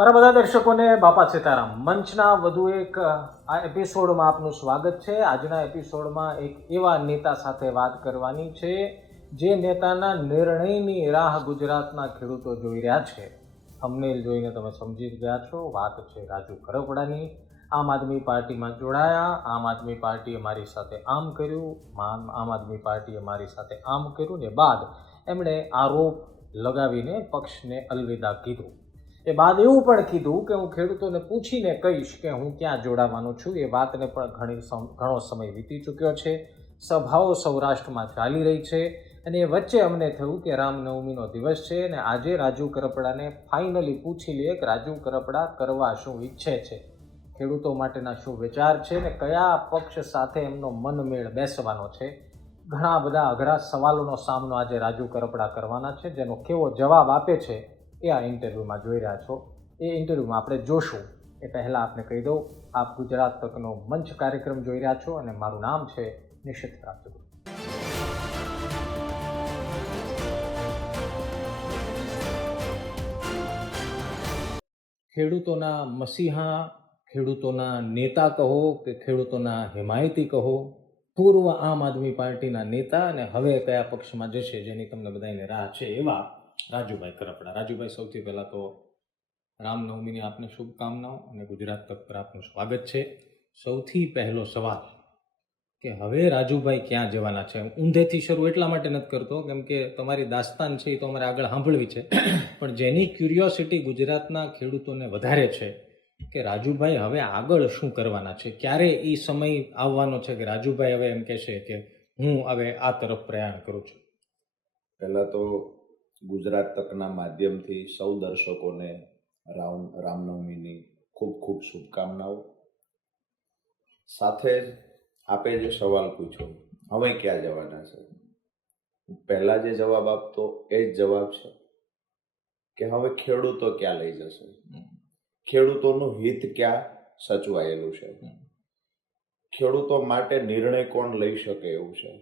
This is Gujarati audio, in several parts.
મારા બધા દર્શકોને બાપા સીતારામ મંચના વધુ એક આ એપિસોડમાં આપનું સ્વાગત છે. આજના એપિસોડમાં એક એવા નેતા સાથે વાત કરવાની છે જે નેતાના નિર્ણયની રાહ ગુજરાતના ખેડૂતો જોઈ રહ્યા છે. થંબનેલ જોઈને તમે સમજી ગયા છો, વાત છે રાજુ કરપડાની. આમ આદમી પાર્ટીમાં જોડાયા, આમ આદમી પાર્ટીએ મારી સાથે આમ કર્યું, આમ આદમી પાર્ટીએ મારી સાથે આમ કર્યું ને બાદ એમણે આરોપ લગાવીને પક્ષને અલવિદા કીધું. એ બાદ એવું પણ કીધું કે હું ખેડૂતોને પૂછીને કહીશ કે હું ક્યાં જોડાવાનો છું. એ વાતને પણ ઘણો સમય વીતી ચૂક્યો છે. સભાઓ સૌરાષ્ટ્રમાં ચાલી રહી છે અને એ વચ્ચે અમને થયું કે રામનવમીનો દિવસ છે અને આજે રાજુ કરપડાને ફાઇનલી પૂછી લઈએ કે રાજુ કરપડા કરવા શું ઈચ્છે છે, ખેડૂતો માટેના શું વિચાર છે ને કયા પક્ષ સાથે એમનો મનમેળ બેસવાનો છે. ઘણા બધા અઘરા સવાલોનો સામનો આજે રાજુ કરપડા કરવાના છે, જેનો કેવો જવાબ આપે છે એ આ ઇન્ટરવ્યૂમાં જોઈ રહ્યા છો. એ ઇન્ટરવ્યૂમાં આપણે જોશું એ પહેલાં આપને કહી દઉં, આપ ગુજરાત તકનો મંચ કાર્યક્રમ જોઈ રહ્યા છો અને મારું નામ છે નિશિત રાજગુરુ. ખેડૂતોના મસીહા, ખેડૂતોના નેતા કહો કે ખેડૂતોના હિમાયતી કહો, પૂર્વ આમ આદમી પાર્ટીના નેતા અને હવે કયા પક્ષમાં જશે જેની તમને બધાને રાહ છે એવા રાજુભાઈ કરપડા. રાજુભાઈ, સૌથી પહેલાં તો રામનવમીની આપને શુભકામનાઓ અને ગુજરાત તક પર આપનું સ્વાગત છે. સૌથી પહેલો સવાલ કે હવે રાજુભાઈ ક્યાં જવાના છે? ઊંધેથી શરૂ એટલા માટે નથી કરતો કેમ કે તમારી દાસ્તાન છે એ તો અમારે આગળ સાંભળવી છે, પણ જેની ક્યુરિયોસિટી ગુજરાતના ખેડૂતોને વધારે છે કે રાજુભાઈ હવે આગળ શું કરવાના છે, ક્યારે એ સમય આવવાનો છે કે રાજુભાઈ હવે એમ કહેશે કે હું હવે આ તરફ પ્રયાણ કરું છું? પહેલાં તો ગુજરાત તકના માધ્યમથી સૌ દર્શકોને રામનવમીની ખૂબ ખૂબ શુભકામનાઓ. સાથે જ આપે જે સવાલ પૂછ્યો, હવે ક્યાં જવાના છે, પહેલાં જે જવાબ આપતો એ જ જવાબ છે કે હવે ખેડૂતો ક્યાં લઈ જશે, ખેડૂતોનું હિત ક્યાં સચવાયેલું છે, ખેડૂતો માટે નિર્ણય કોણ લઈ શકે એવું છે.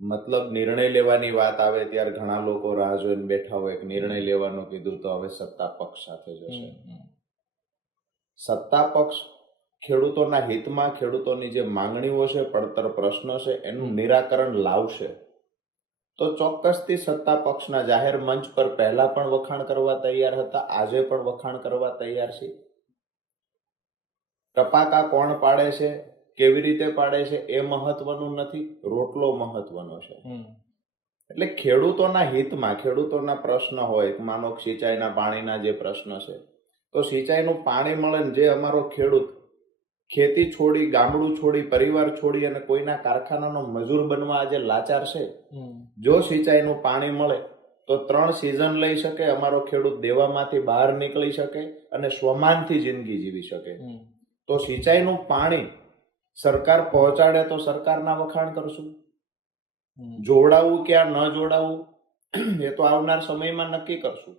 મતલબ નિર્ણય લેવાની વાત આવે ત્યારે ઘણા લોકો રાહ જોઈને બેઠા હોય કે નિર્ણય લેવાનું કીધું તો હવે સત્તા પક્ષ સાથે જશે. સત્તા પક્ષ ખેડૂતોના હિતમાં ખેડૂતોની જે માંગણીઓ છે, પડતર પ્રશ્નો છે એનું નિરાકરણ લાવશે તો ચોક્કસથી સત્તા પક્ષના જાહેર મંચ પર પહેલા પણ વખાણ કરવા તૈયાર હતા, આજે પણ વખાણ કરવા તૈયાર છે. ટપાકા કોણ પાડે છે, કેવી રીતે પાડે છે એ મહત્વનું નથી, રોટલો મહત્વનો છે. એટલે ખેડૂતોના હિતમાં ખેડૂતોના પ્રશ્ન હોય, માનો સિંચાઈના પાણીના જે પ્રશ્ન છે તો સિંચાઈનું પાણી મળે ને જે અમારો ખેડૂત ખેતી છોડી, ગામડું છોડી, પરિવાર છોડી અને કોઈના કારખાનાનો મજૂર બનવા આજે લાચાર છે, જો સિંચાઈનું પાણી મળે તો 3 સિઝન લઈ શકે, અમારો ખેડૂત દેવામાંથી બહાર નીકળી શકે અને સ્વમાનથી જિંદગી જીવી શકે. તો સિંચાઈનું પાણી સરકાર પહોંચાડે તો સરકારના વખાણ કરશું. જોડાવું ક્યાં ન જોડાવું એ તો આવનાર સમયમાં નક્કી કરશું.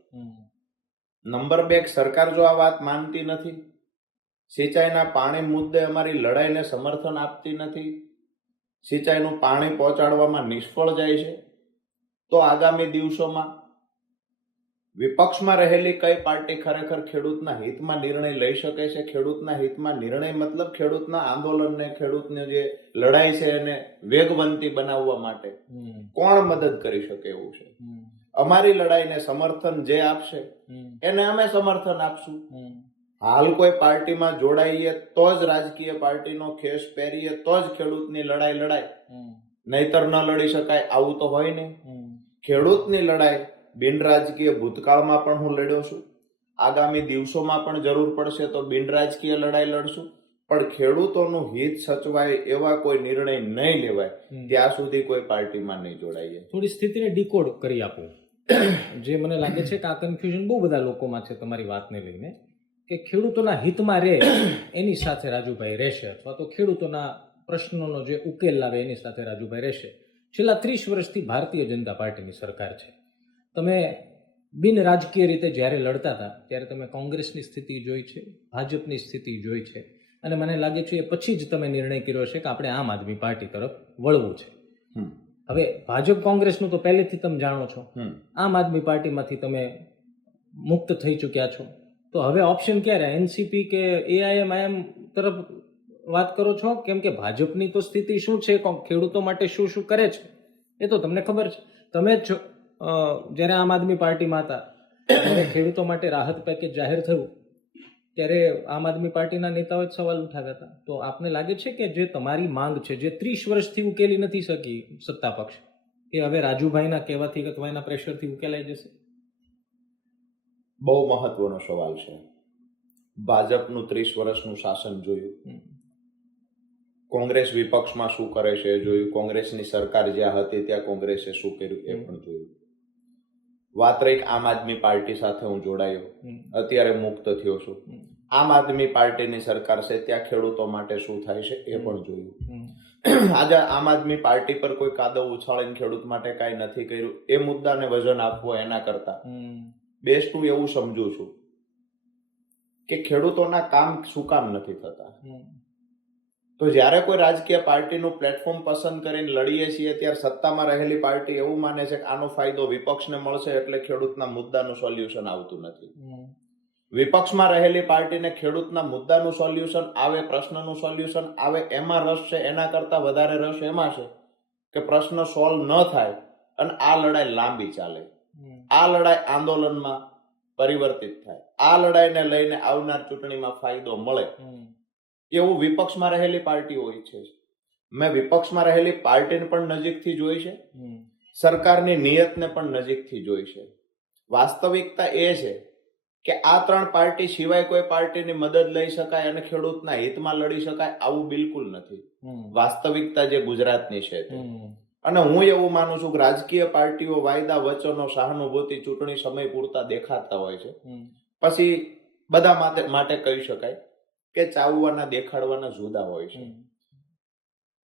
નંબર 2, સરકાર જો આ વાત માનતી નથી, સિંચાઈના પાણી મુદ્દે અમારી લડાઈને સમર્થન આપતી નથી, સિંચાઈનું પાણી પહોંચાડવામાં નિષ્ફળ જાય છે, તો આગામી દિવસોમાં વિપક્ષમાં રહેલી કઈ પાર્ટી ખરેખર ખેડૂતના હિતમાં નિર્ણય લઈ શકે છે? ખેડૂતના હિતમાં નિર્ણય મતલબ ખેડૂતના આંદોલનને, ખેડૂતને જે લડાઈ છે એને વેગવંતી બનાવવા માટે કોણ મદદ કરી શકે એવું છે? અમારી લડાઈને સમર્થન જે આપશે એને અમે સમર્થન આપશું. હાલ કોઈ પાર્ટીમાં જોડાઈએ તો જ રાજકીય પાર્ટીનો ખેસ પહેરીએ તો જ ખેડૂતની લડાઈ લડાય, નહીતર ન લડી શકાય આવું તો હોય નહીં. ખેડૂતની લડાઈ બિન રાજકીય ભૂતકાળમાં પણ હું લડ્યો છું, આગામી દિવસોમાં પણ જરૂર પડશે તો બિન રાજકીય લડાઈ લડશું, પણ ખેડૂતોનું હિત સચવાય એવા કોઈ નિર્ણય નહીં લેવાય ત્યાં સુધી કોઈ પાર્ટીમાં નહીં જોડાઈએ. થોડી સ્થિતિને ડીકોડ કરી આપું. જે મને લાગે છે કે આ કન્ફ્યુઝન બહુ બધા લોકોમાં છે તમારી વાતને લઈને કે ખેડૂતોના હિતમાં રહે એની સાથે રાજુભાઈ રહેશે અથવા તો ખેડૂતોના પ્રશ્નોનો જે ઉકેલ લાવે એની સાથે રાજુભાઈ રહેશે. છેલ્લા 30 વર્ષથી ભારતીય જનતા પાર્ટીની સરકાર છે. તમે બિન રાજકીય રીતે જ્યારે લડતા હતા ત્યારે તમે કોંગ્રેસની સ્થિતિ જોઈ છે, ભાજપની સ્થિતિ જોઈ છે અને મને લાગે છે એ પછી જ તમે નિર્ણય કર્યો છે કે આપણે આમ આદમી પાર્ટી તરફ વળવું છે. હવે ભાજપ કોંગ્રેસનું તો પહેલેથી તમે જાણો છો, આમ આદમી પાર્ટીમાંથી તમે મુક્ત થઈ ચૂક્યા છો, તો તો હવે ઓપ્શન ક્યારે એનસીપી કે એઆઈએમ તરફ વાત કરો છો? કેમ કે ભાજપની તો સ્થિતિ શું છે, ખેડૂતો માટે શું શું કરે છે એ તો તમને ખબર છે. તમે જ જ્યારે આમ આદમી પાર્ટીમાં હતા ત્યારે ખેડૂતો માટે રાહત પેકેજ જાહેર થયું ત્યારે આમ આદમી પાર્ટીના નેતાઓ જ સવાલ ઉઠાવ્યા હતા. તો આપને લાગે છે કે જે તમારી માંગ છે, જે 30 વર્ષથી ઉકેલી નથી શકી સત્તા પક્ષ, એ હવે રાજુભાઈના કહેવાથી અથવા એના પ્રેશરથી ઉકેલાઈ જશે? બહુ મહત્વનો સવાલ છે. ભાજપનું 30 વર્ષનું શાસન જોયું, કોંગ્રેસ વિપક્ષમાં શું કરે છે એ જોયું, કોંગ્રેસની સરકાર જ્યાં હતી ત્યાં કોંગ્રેસે શું કર્યું એ પણ જોયું. વાત રહી આમ આદમી પાર્ટી સાથે હું જોડાયો, અત્યારે મુક્ત થયો છું. આમ આદમી પાર્ટીની સરકાર છે ત્યાં ખેડૂતો માટે શું થાય છે એ પણ જોયું. આજે આમ આદમી પાર્ટી પર કોઈ કાદવ ઉછાળીને ખેડૂત માટે કાંઈ નથી કર્યું એ મુદ્દાને વજન આપવો એના કરતા બેસ્ટ હું એવું સમજુ છું કે ખેડૂતોના કામ શું કામ નથી થતા. તો જ્યારે કોઈ રાજકીય પાર્ટીનું પ્લેટફોર્મ પસંદ કરીને લડીએ છીએ ત્યારે સત્તામાં રહેલી પાર્ટી એવું માને છે કે આનો ફાયદો વિપક્ષને મળશે એટલે ખેડૂતના મુદ્દાનું સોલ્યુશન આવતું નથી. વિપક્ષમાં રહેલી પાર્ટીને ખેડૂતના મુદ્દાનું સોલ્યુશન આવે, પ્રશ્નનું સોલ્યુશન આવે એમાં રસ છે, એના કરતા વધારે રસ એમાં છે કે પ્રશ્ન સોલ્વ ન થાય અને આ લડાઈ લાંબી ચાલે, આ લડાઈ આંદોલનમાં પરિવર્તિત થાય, આ લડાઈને લઈને આવનાર ચૂંટણીમાં ફાયદો મળે એવું વિપક્ષમાં રહેલી પાર્ટીઓ ઈચ્છે છે. મેં વિપક્ષમાં રહેલી પાર્ટીને પણ નજીકથી જોઈ છે, સરકારની નિયતને પણ નજીકથી જોઈ છે. વાસ્તવિકતા એ છે કે આ ત્રણ પાર્ટી સિવાય કોઈ પાર્ટીની મદદ લઈ શકાય અને ખેડૂતના હિતમાં લડી શકાય આવું બિલકુલ નથી. વાસ્તવિકતા જે ગુજરાતની છે તે. અને હું એવું માનું છું કે રાજકીય પાર્ટીઓ વાયદા, વચનો, સહાનુભૂતિ ચૂંટણી સમય પૂરતા દેખાડતા હોય છે, પછી બધા માટે કહી શકાય કે ચાવવાના દેખાડવાના જુદા હોય છે.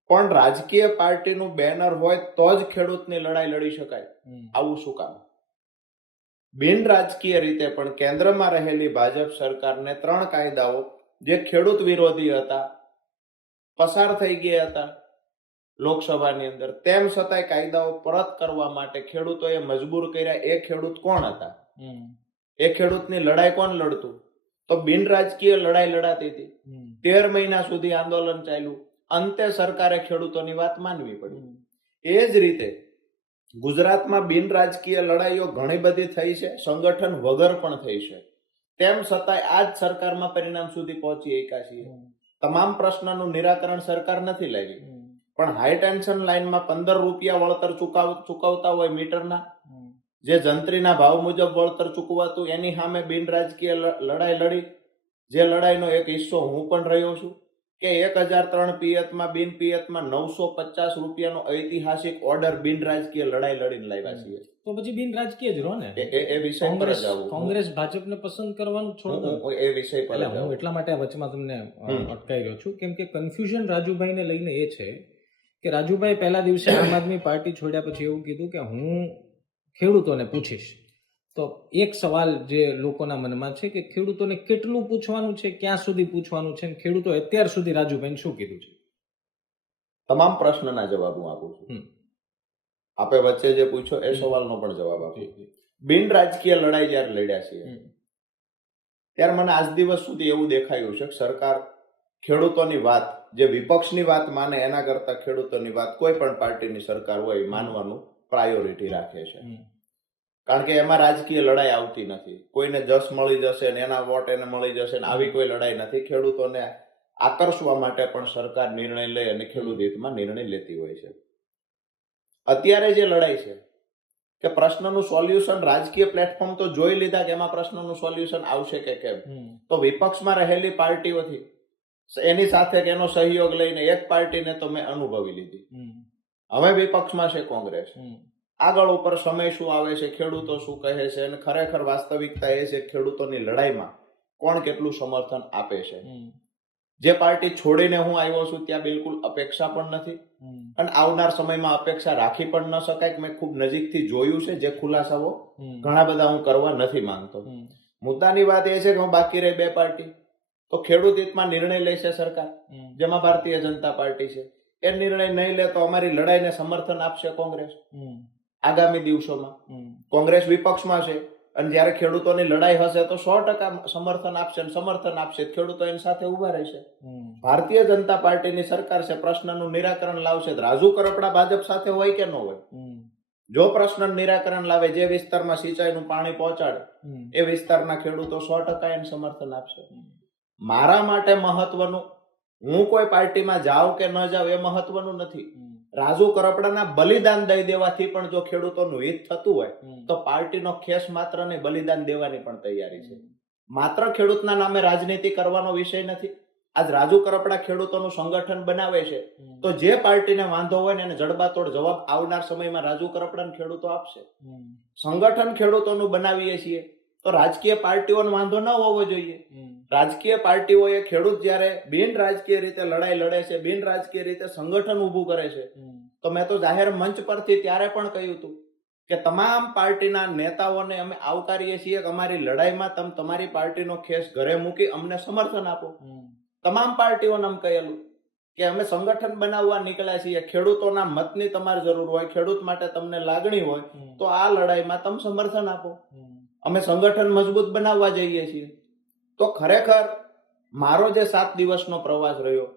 પણ રાજકીય પાર્ટીનું બેનર હોય તો જ ખેડૂતની લડાઈ લડી શકાય, આવું શું કામ? બિન રાજકીય રીતે પણ કેન્દ્રમાં રહેલી ભાજપ સરકારને 3 કાયદાઓ જે ખેડૂત વિરોધી હતા, પસાર થઈ ગયા હતા લોકસભાની અંદર, તેમ છતાંય કાયદાઓ પરત કરવા માટે ખેડૂતોએ મજબૂર કર્યા. એ ખેડૂત કોણ હતા? એ ખેડૂતની લડાઈ કોણ લડતું? તો બિન રાજકીય લડાઈ લડાતી હતી. 13 મહિના સુધી આંદોલન ચાલ્યું, અંતે સરકારે ખેડૂતોની વાત માનવી પડી. એ જ રીતે ગુજરાતમાં બિન રાજકીય લડાઈઓ ઘણી બધી થઈ છે, સંગઠન વગર પણ થઈ છે, તેમ છતાંય આ જ સરકારમાં પરિણામ સુધી પહોંચી શક્યા છીએ. તમામ પ્રશ્નનું નિરાકરણ સરકાર નથી લાવી, પણ હાઈ ટેન્શન લાઈનમાં 15 રૂપિયા વળતર ચૂકવતા હોય મીટરના, જે જંત્રીના ભાવ મુજબ વળતર ચૂકવાતું, એની સામે બિન રાજકીય લડાઈ લડી. જે લડાઈનો એક હિસ્સો હું પણ રહ્યો છું કે 1003 પિયતમાં બિન પિયતમાં 950 રૂપિયાનો ઐતિહાસિક ઓર્ડર બિન રાજકીય લડાઈ લડીને લાવ્યા છીએ. તો પછી બિન રાજકીય જ રહો ને. એ વિષય પર જ આવું. કોંગ્રેસ ભાજપને પસંદ કરવાનું છોડ દો. એ વિષય પર હું એટલા માટે વચમાં તમને અટકાઈ રહ્યો છું કેમ કે કન્ફ્યુઝન રાજુભાઈને લઈને એ છે કે રાજુભાઈ પહેલા દિવસે આમ આદમી પાર્ટી છોડ્યા પછી એવું કીધું કે હું ખેડૂતોને પૂછીશ. તો એક સવાલ જે લોકોના મનમાં છે કે ખેડૂતોને કેટલું પૂછવાનું છે, ક્યાં સુધી પૂછવાનું છે, ખેડૂતો અત્યાર સુધી રાજુભાઈને શું કીધું છે? તમામ પ્રશ્નના જવાબ હું આપું છું. આપે વચ્ચે જે પૂછ્યો એ સવાલનો પણ જવાબ આપું. બિન રાજકીય લડાઈ જયારે લડ્યા છીએ ત્યારે મને આજ દિવસ સુધી એવું દેખાયું છે કે સરકાર ખેડૂતોની વાત, જે વિપક્ષની વાત માને એના કરતા ખેડૂતોની વાત કોઈ પણ પાર્ટીની સરકાર હોય માનવાનું પ્રાયોરિટી રાખે છે. કારણ કે એમાં રાજકીય લડાઈ આવતી નથી. કોઈને જશ મળી જશે ને એના વોટ એને મળી જશે ને આવી કોઈ લડાઈ નથી. ખેડૂતોને આકર્ષવા માટે પણ સરકાર નિર્ણય લે અને ખેડૂત હિતમાં નિર્ણય લેતી હોય છે. અત્યારે જે લડાઈ છે કે પ્રશ્નનું સોલ્યુશન, રાજકીય પ્લેટફોર્મ તો જોઈ લીધા કે એમાં પ્રશ્નનું સોલ્યુશન આવશે કે કેમ. તો વિપક્ષમાં રહેલી પાર્ટીઓથી એની સાથે એનો સહયોગ લઈને એક પાર્ટીને તો મેં અનુભવી લીધી. હવે વિપક્ષમાં છે કોંગ્રેસ. આગળ ઉપર સમય શું આવે છે, ખેડૂતો શું કહે છે, અને ખરેખર વાસ્તવિકતા એ છે ખેડૂતોની લડાઈમાં કોણ કેટલું સમર્થન આપે છે. જે પાર્ટી છોડીને હું આવ્યો છું ત્યાં બિલકુલ અપેક્ષા પણ નથી અને આવનાર સમયમાં અપેક્ષા રાખી પણ ન શકાય. મેં ખૂબ નજીકથી જોયું છે, જે ખુલાસાઓ ઘણા બધા હું કરવા નથી માંગતો. મુદ્દાની વાત એ છે કે હું બાકી રહી 2 પાર્ટી, તો ખેડૂત હિતમાં નિર્ણય લેશે સરકાર, જેમાં ભારતીય જનતા પાર્ટી છે. એ નિર્ણય નહીં લે તો અમારી લડાઈને સમર્થન આપશે કોંગ્રેસ. આગામી દિવસોમાં કોંગ્રેસ વિપક્ષમાં છે અને જ્યારે ખેડૂતોની લડાઈ હશે તો 100% સમર્થન આપશે ખેડૂતો એની સાથે ઉભા રહેશે. ભારતીય જનતા પાર્ટીની સરકાર છે, પ્રશ્નનું નિરાકરણ લાવશે. રાજુ કરપડા ભાજપ સાથે હોય કે ન હોય, જો પ્રશ્ન નિરાકરણ લાવે, જે વિસ્તારમાં સિંચાઈનું પાણી પહોંચાડે એ વિસ્તારના ખેડૂતો 100% એને સમર્થન આપશે. મારા માટે મહત્વનું, હું કોઈ પાર્ટીમાં જાઉં કે ન જાઉં એ મહત્વનું નથી. રાજુ કરપડાના બલિદાન દઈ દેવાથી પણ જો ખેડૂતોનું હિત થતું હોય તો પાર્ટીનો ખેસ માત્ર ને બલિદાન દેવાની પણ તૈયારી છે. માત્ર ખેડૂતના નામે રાજનીતિ કરવાનો વિષય નથી. આજ રાજુ કરપડા ખેડૂતોનું સંગઠન બનાવે છે તો જે પાર્ટીને વાંધો હોય ને એને જડબાતોડ જવાબ આવનાર સમયમાં રાજુ કરપડાને ખેડૂતો આપશે. સંગઠન ખેડૂતોનું બનાવીએ છીએ તો રાજકીય પાર્ટીઓનો વાંધો ન હોવો જોઈએ. રાજકીય પાર્ટીઓએ ખેડૂત જ્યારે બિન રાજકીય રીતે લડાઈ લડે છે, બિન રાજકીય રીતે સંગઠન ઊભું કરે છે, તો મેં તો જાહેર મંચ પરથી ત્યારે પણ કહ્યું હતું કે તમામ પાર્ટીના નેતાઓને અમે આવકારીએ છીએ કે અમારી લડાઈમાં તમે તમારી પાર્ટીનો ખેસ ઘરે મૂકી અમને સમર્થન આપો. તમામ પાર્ટીઓને અમે કહેલું કે અમે સંગઠન બનાવવા નીકળ્યા છીએ. ખેડૂતોના મતની તમારે જરૂર હોય, ખેડૂત માટે તમને લાગણી હોય તો આ લડાઈમાં તમે સમર્થન આપો. અમે સંગઠન મજબૂત બનાવવા જઈએ છીએ. તો ખરેખર મારો જે 7 દિવસનો પ્રવાસ રહ્યો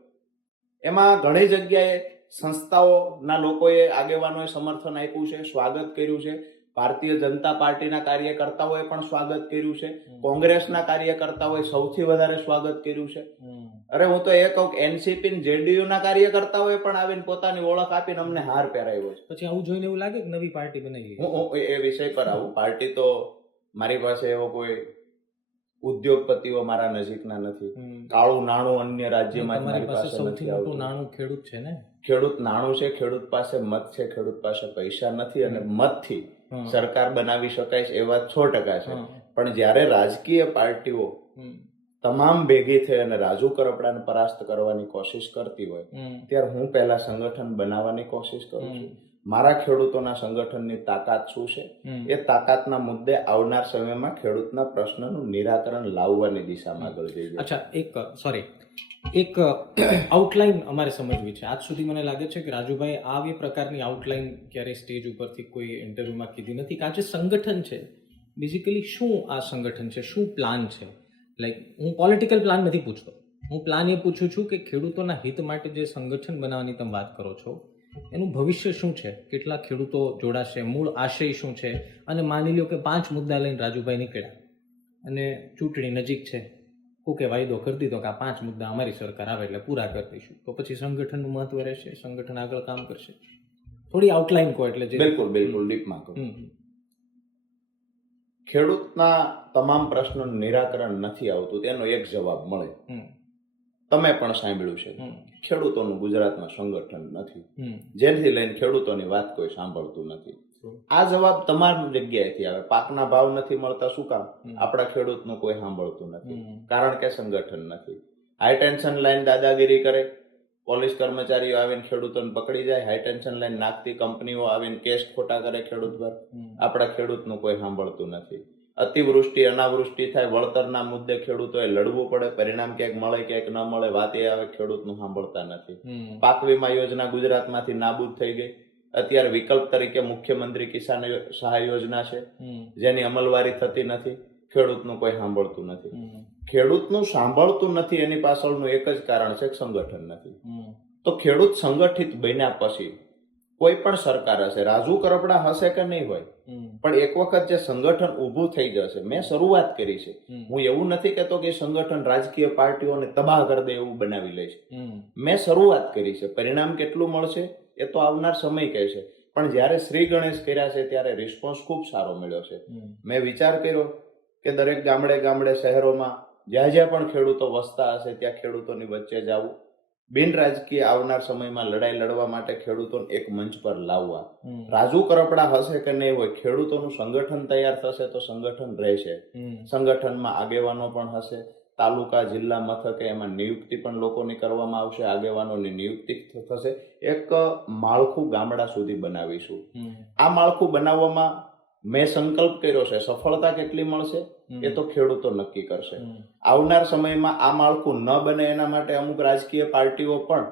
એમાં ઘણી જગ્યાએ સંસ્થાઓના લોકોએ, આગેવાનોએ સમર્થન આપ્યું છે, સ્વાગત કર્યું છે. ભારતીય જનતા પાર્ટીના કાર્યકર્તાઓએ પણ સ્વાગત કર્યું છે. કોંગ્રેસના કાર્યકર્તાઓએ સૌથી વધારે સ્વાગત કર્યું છે. અરે હું તો એ કહું કે એનસીપી ને જેડીયુ ના કાર્યકર્તાઓએ પણ આવીને પોતાની ઓળખ આપીને અમને હાર પહેરાવ્યો છે. પછી આવું જોઈને એવું લાગે કે નવી પાર્ટી બનાવી. હું એ વિષય પર આવું. પાર્ટી તો મારી પાસે એવો કોઈ ઉદ્યોગપતિઓ મારા નજીકના નથી. કાળું નાણું અન્ય રાજ્યમાં મારી પાસે સૌથી મોટું નાણું ખેડૂત છે ને. ખેડૂત નાણું છે, ખેડૂત પાસે મત છે, ખેડૂત પાસે પૈસા નથી અને મતથી સરકાર બનાવી શકાય છે એ વાત 100% છે. પણ જ્યારે રાજકીય પાર્ટીઓ તમામ ભેગી થઈ અને રાજુ કરપડાને પરાસ્ત કરવાની કોશિશ કરતી હોય ત્યારે હું પહેલા સંગઠન બનાવવાની કોશિશ કરું છું. મારા ખેડૂતોના સંગઠનની તાકાત શું છે એ તાકાતના મુદ્દે આવનાર સમયમાં ખેડૂતના પ્રશ્નનું નિરાકરણ લાવવાની દિશામાં આગળ જઈએ. અચ્છા, એક આઉટલાઈન અમારે સમજવી છે. આજ સુધી મને લાગે છે કે રાજુભાઈ આવી પ્રકારની આઉટલાઈન ક્યારેય સ્ટેજ ઉપરથી કોઈ ઇન્ટરવ્યુમાં કીધી નથી કે આ જે સંગઠન છે બેઝિકલી શું, આ સંગઠન છે શું, પ્લાન છે. લાઈક હું પોલિટિકલ પ્લાન નથી પૂછતો, હું પ્લાન એ પૂછું છું કે ખેડૂતોના હિત માટે જે સંગઠન બનાવવાની તમે વાત કરો છો એનું ભવિષ્ય શું છે, કેટલા ખેડૂતો જોડાશે, મૂળ આશય શું છે. અને માની લો કે 5 મુદ્દા લઈને રાજુભાઈ નીકળ્યા અને ચૂંટણી નજીક છે, કોકે વાયદો કરી દીધો કે આ 5 મુદ્દા અમારી સરકાર આવે એટલે પૂરા કરી દઈશું, તો પછી સંગઠનનું મહત્વ રહેશે, સંગઠન આગળ કામ કરશે. થોડી આઉટલાઈન કહો એટલે. બિલકુલ ડીપમાં કહું. ખેડૂતના તમામ પ્રશ્નોનું નિરાકરણ નથી આવતું તેનો એક જવાબ મળે. તમે પણ સાંભળ્યું છે, ખેડૂતોનું ગુજરાતમાં સંગઠન નથી, જેથી લઈને ખેડૂતોની વાત કોઈ સાંભળતું નથી. આ જવાબ તમામ જગ્યાએથી આવે. પાકના ભાવ નથી મળતા, શું કામ? આપણા ખેડૂતનું કોઈ સાંભળતું નથી, કારણ કે સંગઠન નથી. હાઈ ટેન્શન લાઈન દાદાગીરી કરે, પોલીસ કર્મચારીઓ આવીને ખેડૂતોને પકડી જાય, હાઈ ટેન્શન લાઈન નાખતી કંપનીઓ આવીને કેસ ખોટા કરે ખેડૂત પર. આપણા ખેડૂતનું કોઈ સાંભળતું નથી. અતિવૃષ્ટિ અનાવૃષ્ટિ થાય, વળતરના મુદ્દે ખેડૂતોએ લડવું પડે, પરિણામ ક્યાંક મળે ક્યાંક ન મળે, વાત એ આવે ખેડૂતનું સાંભળતા નથી. પાક વીમા યોજના ગુજરાતમાંથી નાબૂદ થઈ ગઈ. અત્યારે વિકલ્પ તરીકે મુખ્યમંત્રી કિસાન સહાય યોજના છે જેની અમલવારી થતી નથી. ખેડૂતનું કોઈ સાંભળતું નથી. ખેડૂતનું સાંભળતું નથી એની પાછળનું એક જ કારણ છે કે સંગઠન નથી. તો ખેડૂત સંગઠિત બન્યા પછી કોઈ પણ સરકાર હશે, રાજુ કરપડા હશે કે નહીં હોય, પણ એક વખત જે સંગઠન ઊભું થઈ જશે. મેં શરૂઆત કરી છે, હું એવું નથી કહેતો કે સંગઠન રાજકીય પાર્ટીઓને તબાહ કરી દે એવું બનાવી લે છે. મેં શરૂઆત કરી છે, પરિણામ કેટલું મળશે એ તો આવનાર સમય કહેશે. પણ જ્યારે શ્રી ગણેશ કર્યા છે ત્યારે રિસ્પોન્સ ખૂબ સારો મળ્યો છે. મેં વિચાર કર્યો કે દરેક ગામડે ગામડે શહેરોમાં જ્યાં જ્યાં પણ ખેડૂતો વસતા હશે ત્યાં ખેડૂતોની વચ્ચે જવું, બિન રાજકીય આવનાર સમયમાં લડાઈ લડવા માટે ખેડૂતોને એક મંચ પર લાવવા. રાજુ કરપડા હશે કે નહીં હોય, ખેડૂતોનું સંગઠન તૈયાર થશે તો સંગઠન રહેશે. સંગઠનમાં આગેવાનો પણ હશે, તાલુકા જિલ્લા મથકે એમાં નિયુક્તિ પણ લોકોની કરવામાં આવશે, આગેવાનોની નિયુક્તિ થશે. એક માળખું ગામડા સુધી બનાવીશું. આ માળખું બનાવવામાં મેં સંકલ્પ કર્યો છે. સફળતા કેટલી મળશે એ તો ખેડૂતો નક્કી કરશે. આવનાર સમયમાં આ માળખું ન બને એના માટે અમુક રાજકીય પાર્ટીઓ પણ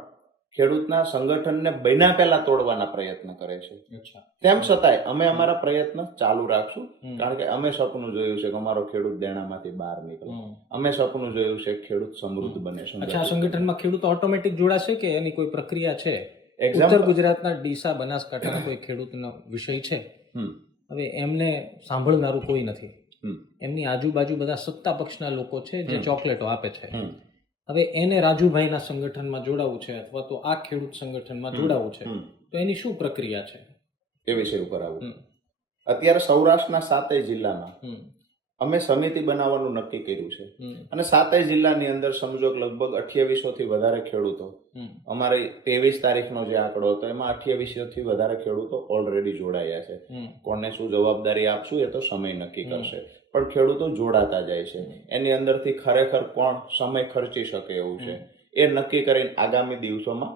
ખેડૂતના સંગઠનને બન્યા પહેલા તોડવાના પ્રયત્ન કરે છે. તેમ છતાંય અમે અમારા પ્રયત્ન ચાલુ રાખશું, કારણ કે અમે સપનું જોયું છે કે અમારો ખેડૂત દેણામાંથી બહાર નીકળે. અમે સપનું જોયું છે કે ખેડૂત સમૃદ્ધ બને. અચ્છા, આ સંગઠનમાં ખેડૂતો ઓટોમેટિક જોડાશે કે એની કોઈ પ્રક્રિયા છે? Example- ઉત્તર ગુજરાતના ડીસા, બનાસકાંઠાના કોઈ ખેડૂતનો વિષય છે, હવે એમને સાંભળનારું કોઈ નથી, એમની આજુબાજુ બધા સત્તા પક્ષના લોકો છે જે ચોકલેટો આપે છે. હવે એને રાજુભાઈના સંગઠનમાં જોડાવું છે અથવા તો આ ખેડૂત સંગઠનમાં જોડાવું છે, તો એની શું પ્રક્રિયા છે? એ વિષય ઉપર આવું. અત્યારે સૌરાષ્ટ્રના 7 જિલ્લામાં અમે સમિતિ બનાવવાનું નક્કી કર્યું છે, અને 7 જિલ્લાની અંદર સમજો કે લગભગ 2800 થી વધારે ખેડૂતો, અમારે 23 તારીખનો જે આંકડો હતો એમાં 2800 થી વધારે ખેડૂતો ઓલરેડી જોડાયા છે. કોને શું જવાબદારી આપશું એ તો સમય નક્કી કરશે, પણ ખેડૂતો જોડાતા જાય છે. એની અંદરથી ખરેખર કોણ સમય ખર્ચી શકે એવું છે એ નક્કી કરીને આગામી દિવસોમાં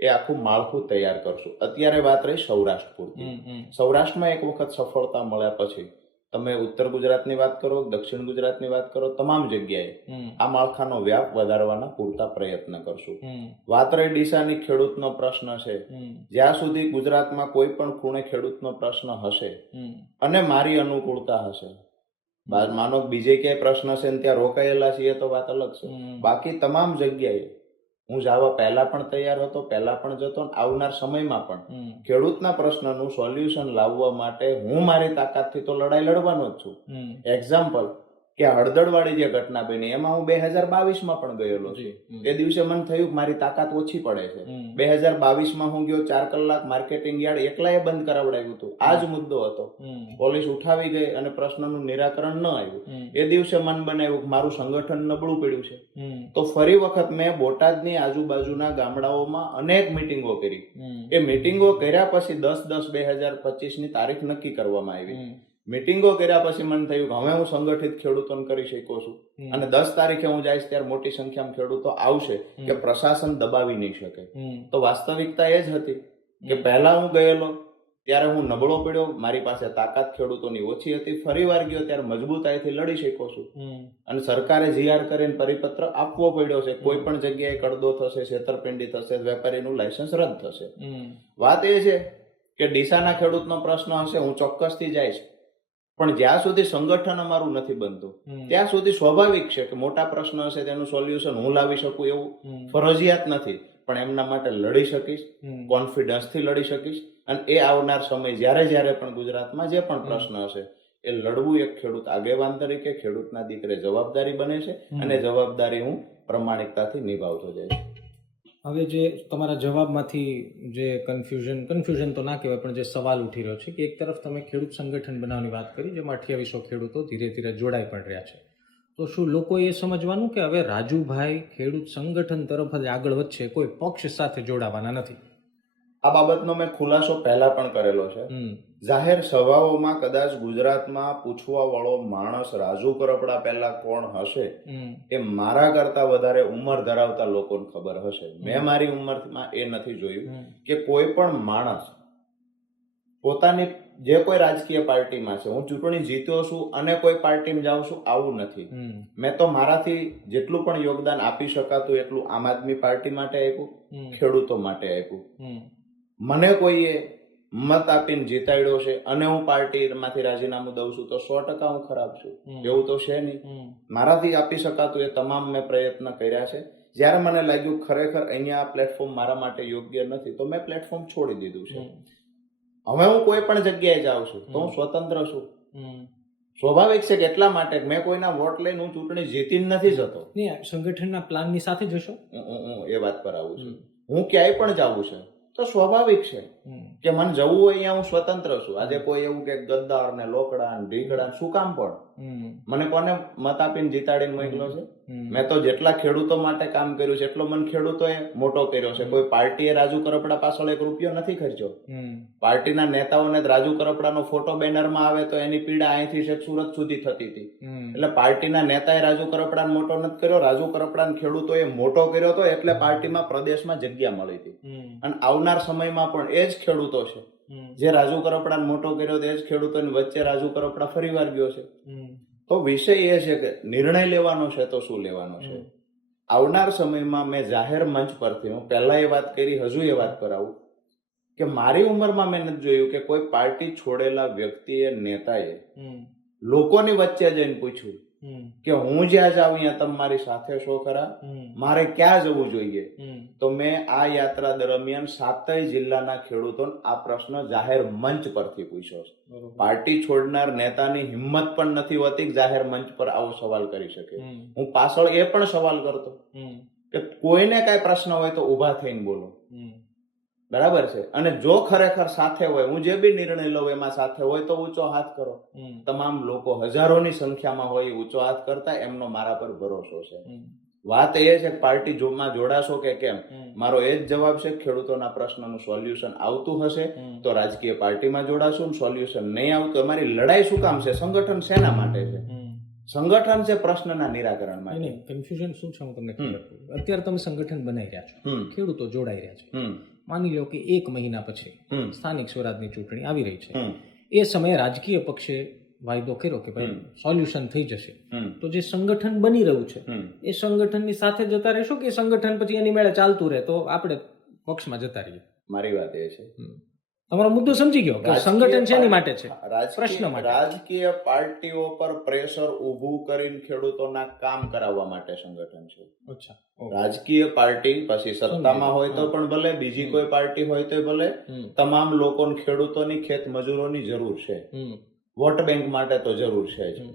એ આખું માળખું તૈયાર કરશું. અત્યારે વાત રહી સૌરાષ્ટ્ર પૂરતી. સૌરાષ્ટ્રમાં એક વખત સફળતા મળ્યા પછી તમે ઉત્તર ગુજરાતની વાત કરો, દક્ષિણ ગુજરાતની વાત કરો, તમામ જગ્યાએ આ માળખાનો વ્યાપ વધારવાના પૂરતા પ્રયત્ન કરશું. વાત રહી ડીસાની ખેડૂતનો પ્રશ્ન છે, જ્યાં સુધી ગુજરાતમાં કોઈ પણ ખૂણે ખેડૂતનો પ્રશ્ન હશે અને મારી અનુકૂળતા હશે, માનો બીજે ક્યાંય પ્રશ્ન છે ને ત્યાં રોકાયેલા છીએ તો વાત અલગ છે. બાકી તમામ જગ્યાએ હું જવા પહેલા પણ તૈયાર હતો, પહેલા પણ જતો, આવનાર સમયમાં પણ ખેડૂતના પ્રશ્નનું સોલ્યુશન લાવવા માટે હું મારી તાકાતથી તો લડાઈ લડવાનો જ છું. એક્ઝામ્પલ કે હળદળવાળી જે ઘટના બની એમાં હું 2022માં પણ ગયેલો છું. એ દિવસે મને થયું કે મારી તાકાત ઓછી પડે છે. 2022માં હું ગયો, 4 કલાક માર્કેટિંગ યાર્ડ એકલાએ બંધ કરાવડાવ્યું હતું. આ જ મુદ્દો હતો, પોલીસ ઉઠાવી ગઈ અને પ્રશ્નનું નિરાકરણ ન આવ્યું. એ દિવસે મન બનાવ્યું કે મારું સંગઠન નબળું પડ્યું છે. તો ફરી વખત મેં બોટાદની આજુબાજુના ગામડાઓમાં અનેક મિટિંગો કરી. એ મિટિંગો કર્યા પછી 10/10/2025ની તારીખ નક્કી કરવામાં આવી. મિટિંગો કર્યા પછી મને થયું કે હવે હું સંગઠિત ખેડૂતોને કરી શકું છું, અને 10 તારીખે હું જઈશ ત્યારે મોટી સંખ્યામાં ખેડૂતો આવશે કે પ્રશાસન દબાવી નહીં શકે. તો વાસ્તવિકતા એ જ હતી કે પહેલા હું ગયેલો ત્યારે હું નબળો પડ્યો, મારી પાસે તાકાત ખેડૂતોની ઓછી હતી. ફરી વાર ગયો ત્યારે મજબૂતાઈથી લડી શક્યો છું, અને સરકારે જીઆર કરીને પરિપત્ર આપવો પડ્યો છે. કોઈ પણ જગ્યાએ કડદો થશે, છેતરપિંડી થશે, વેપારીનું લાયસન્સ રદ થશે. વાત એ છે કે ડીસાના ખેડૂતનો પ્રશ્ન હશે, હું ચોક્કસથી જઈશ, પણ જ્યાં સુધી સંગઠન અમારું નથી બનતું ત્યાં સુધી સ્વાભાવિક છે કે મોટા પ્રશ્ન હશે તેનું સોલ્યુશન હું લાવી શકું એવું ફરજિયાત નથી, પણ એમના માટે લડી શકીશ, કોન્ફિડન્સથી લડી શકીશ. અને એ આવનાર સમય જ્યારે પણ ગુજરાતમાં જે પણ પ્રશ્ન હશે એ લડવું એક ખેડૂત આગેવાન તરીકે ખેડૂતના દીકરે જવાબદારી બને છે, અને જવાબદારી હું પ્રમાણિકતાથી નિભાવતો જઈશ. હવે જે તમારા જવાબમાંથી જે કન્ફ્યુઝન તો ના કહેવાય, પણ જે સવાલ ઉઠી રહ્યો છે કે એક તરફ તમે ખેડૂત સંગઠન બનાવવાની વાત કરી જેમાં 2800 ખેડૂતો ધીરે ધીરે જોડાઈ પણ રહ્યા છે, તો શું લોકોએ એ સમજવાનું કે હવે રાજુભાઈ ખેડૂત સંગઠન તરફ જ આગળ વધશે, કોઈ પક્ષ સાથે જોડાવાના નથી? આ બાબતનો મેં ખુલાસો પહેલા પણ કરેલો છે. જાહેર સભાઓમાં કદાચ ગુજરાતમાં પૂછવા વાળો માણસ રાજુ કરપડા પહેલા કોણ હશે એ મારા કરતા વધારે ઉંમર ધરાવતા લોકોને ખબર હશે. મેં મારી ઉંમરમાં એ નથી જોયું કે કોઈ પણ માણસ પોતાની જે કોઈ રાજકીય પાર્ટીમાં છે, હું ચૂંટણી જીત્યો છું અને કોઈ પાર્ટીમાં જાઉં છું આવું નથી. મેં તો મારાથી જેટલું પણ યોગદાન આપી શકાતું એટલું આમ આદમી પાર્ટી માટે આપ્યું, ખેડૂતો માટે આપ્યું. મને કોઈએ મત આપીને જીતાડ્યો છે અને હું પાર્ટીમાંથી રાજીનામું દઉં છું તો 100% હું ખરાબ છું એવું તો છે નહીં. મારાથી આપી શકાતું એ તમામ મેં પ્રયત્ન કર્યા છે. જ્યારે મને લાગ્યું ખરેખર અહીંયા આ પ્લેટફોર્મ મારા માટે યોગ્ય નથી તો મેં પ્લેટફોર્મ છોડી દીધું છે. હવે હું કોઈ પણ જગ્યાએ જાઉં છું તો હું સ્વતંત્ર છું. સ્વાભાવિક છે કે એટલા માટે મેં કોઈના વોટ લઈને હું ચૂંટણી જીતીને નથી જતો. સંગઠનના પ્લાનની સાથે જશો? એ વાત પર આવું છું. હું ક્યાંય પણ જાવું છે તો સ્વાભાવિક છે કે મને જવું હોય અહીંયા હું સ્વતંત્ર છું. આજે કોઈ એવું કે ગદ્દાર ને લોકડા ને ઢીકડા શું કામ પણ મને કોને મત આપીને જીતાડીને મોકલ્યો છે? મેં તો જેટલા ખેડૂતો માટે કામ કર્યું છે એટલો મને ખેડૂતોએ મોટો કર્યો છે. કોઈ પાર્ટીએ રાજુ કરપડા પાછળ 1 રૂપિયો નથી ખર્ચ્યો. પાર્ટીના નેતાઓને રાજુ કરપડાનો ફોટો બેનરમાં આવે તો એની પીડા અહીંથી છેક સુરત સુધી થતી હતી. એટલે પાર્ટીના નેતાએ રાજુ કરપડાને મોટો નથી કર્યો, રાજુ કરપડાને ખેડૂતોએ મોટો કર્યો હતો એટલે પાર્ટીમાં પ્રદેશમાં જગ્યા મળી હતી. અને આવનાર સમયમાં પણ એ જ ખેડૂતો છે જે રાજુ કરપડાને મોટો કર્યો તે જ ખેડૂતોની વચ્ચે રાજુ કરપડા ફરીવાર ગયો છે. તો વિષય એ છે કે નિર્ણય લેવાનો છે તો શું લેવાનો છે? આવનાર સમયમાં મેં જાહેર મંચ પરથી, હું પહેલા એ વાત કરી, હજુ એ વાત પર આવું કે મારી ઉંમરમાં મેં નથી જોયું કે કોઈ પાર્ટી છોડેલા વ્યક્તિએ, નેતાએ લોકોની વચ્ચે જઈને પૂછ્યું કે હું જ્યાં જાઉં ત્યાં તમે મારી સાથે છો ખરા, મારે ક્યાં જવું જોઈએ. તો મેં આ યાત્રા દરમિયાન 7 જિલ્લાના ખેડૂતોને આ પ્રશ્ન જાહેર મંચ પરથી પૂછ્યો છે. પાર્ટી છોડનાર નેતાની હિંમત પણ નથી હોતી કે જાહેર મંચ પર આવો સવાલ કરી શકે. હું પાછળ એ પણ સવાલ કરતો કે કોઈને કઈ પ્રશ્ન હોય તો ઉભા થઈને બોલો, બરાબર છે, અને જો ખરેખર સાથે હોય, હું જે બી નિર્ણય લઉં એમાં સાથે હોય તો ઊંચો હાથ કરો. તમામ લોકો હજારોની સંખ્યામાં હોય ઊંચો હાથ કરતા, એમનો મારા પર ભરોસો છે. વાત એ છે કે પાર્ટી જોમાં જોડાશો કે કેમ, મારો એ જ જવાબ છે. ખેડૂતોના પ્રશ્નનું સોલ્યુશન આવતું હશે તો રાજકીય પાર્ટીમાં જોડાશું, સોલ્યુશન નહીં આવતું. અમારી લડાઈ શું કામ છે? સંગઠન શેના માટે છે? સંગઠન છે પ્રશ્નના નિરાકરણ માટે. કન્ફ્યુઝન શું છે હું તમને ખબર કરું. અત્યારે તમે સંગઠન બનાવી રહ્યા છો, ખેડૂતો જોડાઈ રહ્યા છે. માની લો કે 1 મહિના પછી સ્થાનિક સ્વરાજની ચૂંટણી આવી રહી છે. એ સમયે રાજકીય પક્ષે વાયદો કર્યો કે ભાઈ સોલ્યુશન થઈ જશે, તો જે સંગઠન બની રહ્યું છે એ સંગઠનની સાથે જતા રહેશો કે સંગઠન પછી એની મેળે ચાલતું રહે તો આપણે પક્ષમાં જતા રહીએ? મારી વાત એ છે, તમારો મુદ્દો સમજી ગયો કે સંગઠન શેની માટે છે? પ્રશ્ન માટે. રાજકીય પાર્ટીઓ પર પ્રેશર ઊભું કરીને ખેડૂતોના કામ કરાવવા માટે સંગઠન છે. અચ્છા, રાજકીય પાર્ટી પછી સત્તામાં હોય તો પણ ભલે, બીજી કોઈ પાર્ટી હોય તો ભલે, તમામ લોકોને ખેડૂતોની, ખેત મજૂરોની જરૂર છે. વોટ બેંક માટે તો જરૂર છે જ.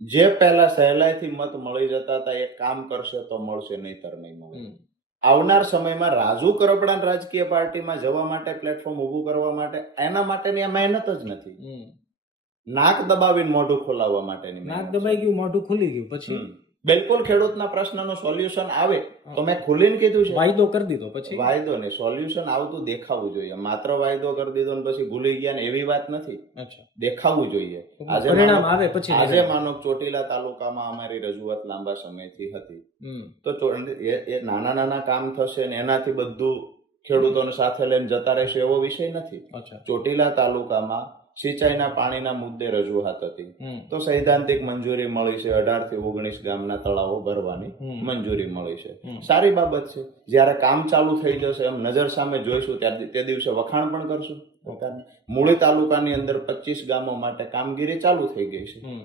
જે પહેલા સહેલાઈથી મત મળી જતા હતા એ કામ કરશે તો મળશે, નહીતર નહીં મળે. આવનાર સમયમાં રાજુ કરપડા રાજકીય પાર્ટીમાં જવા માટે, પ્લેટફોર્મ ઊભું કરવા માટે, એના માટેની આ મહેનત જ નથી. નાક દબાવીને મોઢું ખોલાવવા માટેની. નાક દબાઈ ગયું, મોઢું ખુલી ગયું, પછી બિલકુલ ખેડૂતના પ્રશ્નનું સોલ્યુશન આવે તો મેં ખુલીને કીધું છે. વાયદો કરી દીધો પછી વાયદો ને સોલ્યુશન આવતું દેખાવું જોઈએ. માત્ર વાયદો કરી દીધો ને પછી ભૂલી ગયા ને એવી વાત નથી. દેખાવું જોઈએ. પરિણામ આવે પછી. આજે માનો ચોટીલા તાલુકામાં અમારી રજૂઆત લાંબા સમયથી હતી, તો એ નાના નાના કામ થશે ને એનાથી બધું ખેડૂતોને સાથે લઈને જતા રહેશે એવો વિષય નથી. ચોટીલા તાલુકામાં સિંચાઈના પાણીના મુદ્દે રજૂઆત હતી, તો સૈદ્ધાંતિક મંજૂરી મળી છે. 18 થી 19 ગામના તળાવો ભરવાની મંજૂરી મળી છે. સારી બાબત છે. જયારે કામ ચાલુ થઈ જશે, એમ નજર સામે જોઈશું, ત્યારે તે દિવસે વખાણ પણ કરશું. મૂળી તાલુકાની અંદર 25 ગામો માટે કામગીરી ચાલુ થઈ ગઈ છે,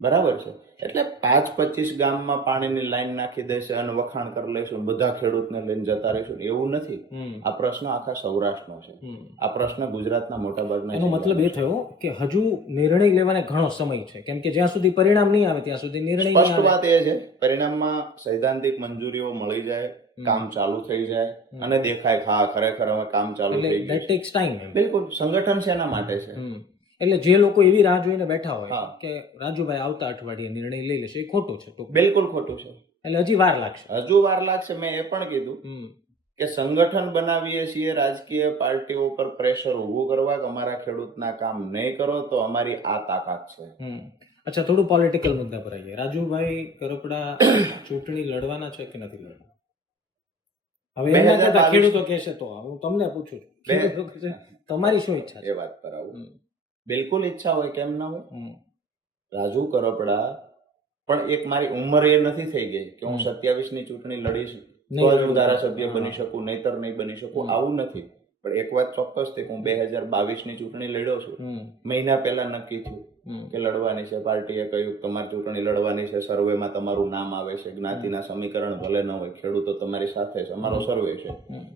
બરાબર છે. એટલે 5-25 ગામમાં પાણીની લાઈન નાખી દેશે અને વખાણ કરી લઈશું, બધા ખેડૂતને લઈને જતા રહીશું, એવું નથી. આ પ્રશ્ન આખા સૌરાષ્ટ્રનો છે. આ પ્રશ્ન ગુજરાતના મોટા ભાગના. એનો મતલબ એ થયો કે હજુ નિર્ણય લેવાને ઘણો સમય છે, કેમ કે જ્યાં સુધી પરિણામ નહીં આવે ત્યાં સુધી નિર્ણય. સ્પષ્ટ વાત એ છે, પરિણામમાં સૈદ્ધાંતિક મંજૂરીઓ મળી જાય, કામ ચાલુ થઈ જાય અને દેખાય હા ખરેખર હવે કામ ચાલુ થઈ ગયું. That tax time. બિલકુલ. સંગઠન શેના માટે છે? એટલે જે લોકો એવી રાહ જોઈને બેઠા હોય કે રાજુભાઈ આવતા અઠવાડિયે નિર્ણય લઈ લેશે, એ ખોટું છે. તો બિલકુલ ખોટું છે. એટલે હજી વાર લાગશે. હજુ વાર લાગશે. મેં એ પણ કીધું કે સંગઠન બનાવીએ છીએ રાજકીય પાર્ટીઓ પર પ્રેશર ઊભું કરવા કે અમારા ખેડૂતના કામ નહીં કરો, તો અમારી આ તાકાત છે. અચ્છા, થોડું પોલિટિકલ મુદ્દા પર આવીએ. રાજુભાઈ કરપડા ચૂંટણી લડવાના છે કે નથી લડવાના? હવે એના કરતા ખેડૂતો કહેશે તો હું તમને પૂછું છું, તમારી શું ઈચ્છા છે? એ વાત પર આવું. બિલકુલ ઈચ્છા હોય, કેમ ના હોય. રાજુ કરપડા પણ એક મારી ઉંમર એ નથી થઈ ગઈ કે હું 27 ની ચૂંટણી લડીશ તો જ હું ધારાસભ્ય બની શકું, નહીતર નહીં બની શકું, આવું નથી. પણ એક વાત ચોક્કસ છે કે હું 2022 ની ચૂંટણી લડ્યો છું. મહિના પહેલા નક્કી થયું કે લડવાની છે. પાર્ટીએ કહ્યું તમારી ચૂંટણી લડવાની છે, સર્વેમાં તમારું નામ આવે છે, જ્ઞાતિના સમીકરણ ભલે ન હોય, ખેડૂતો તમારી સાથે છે, અમારો સર્વે છે.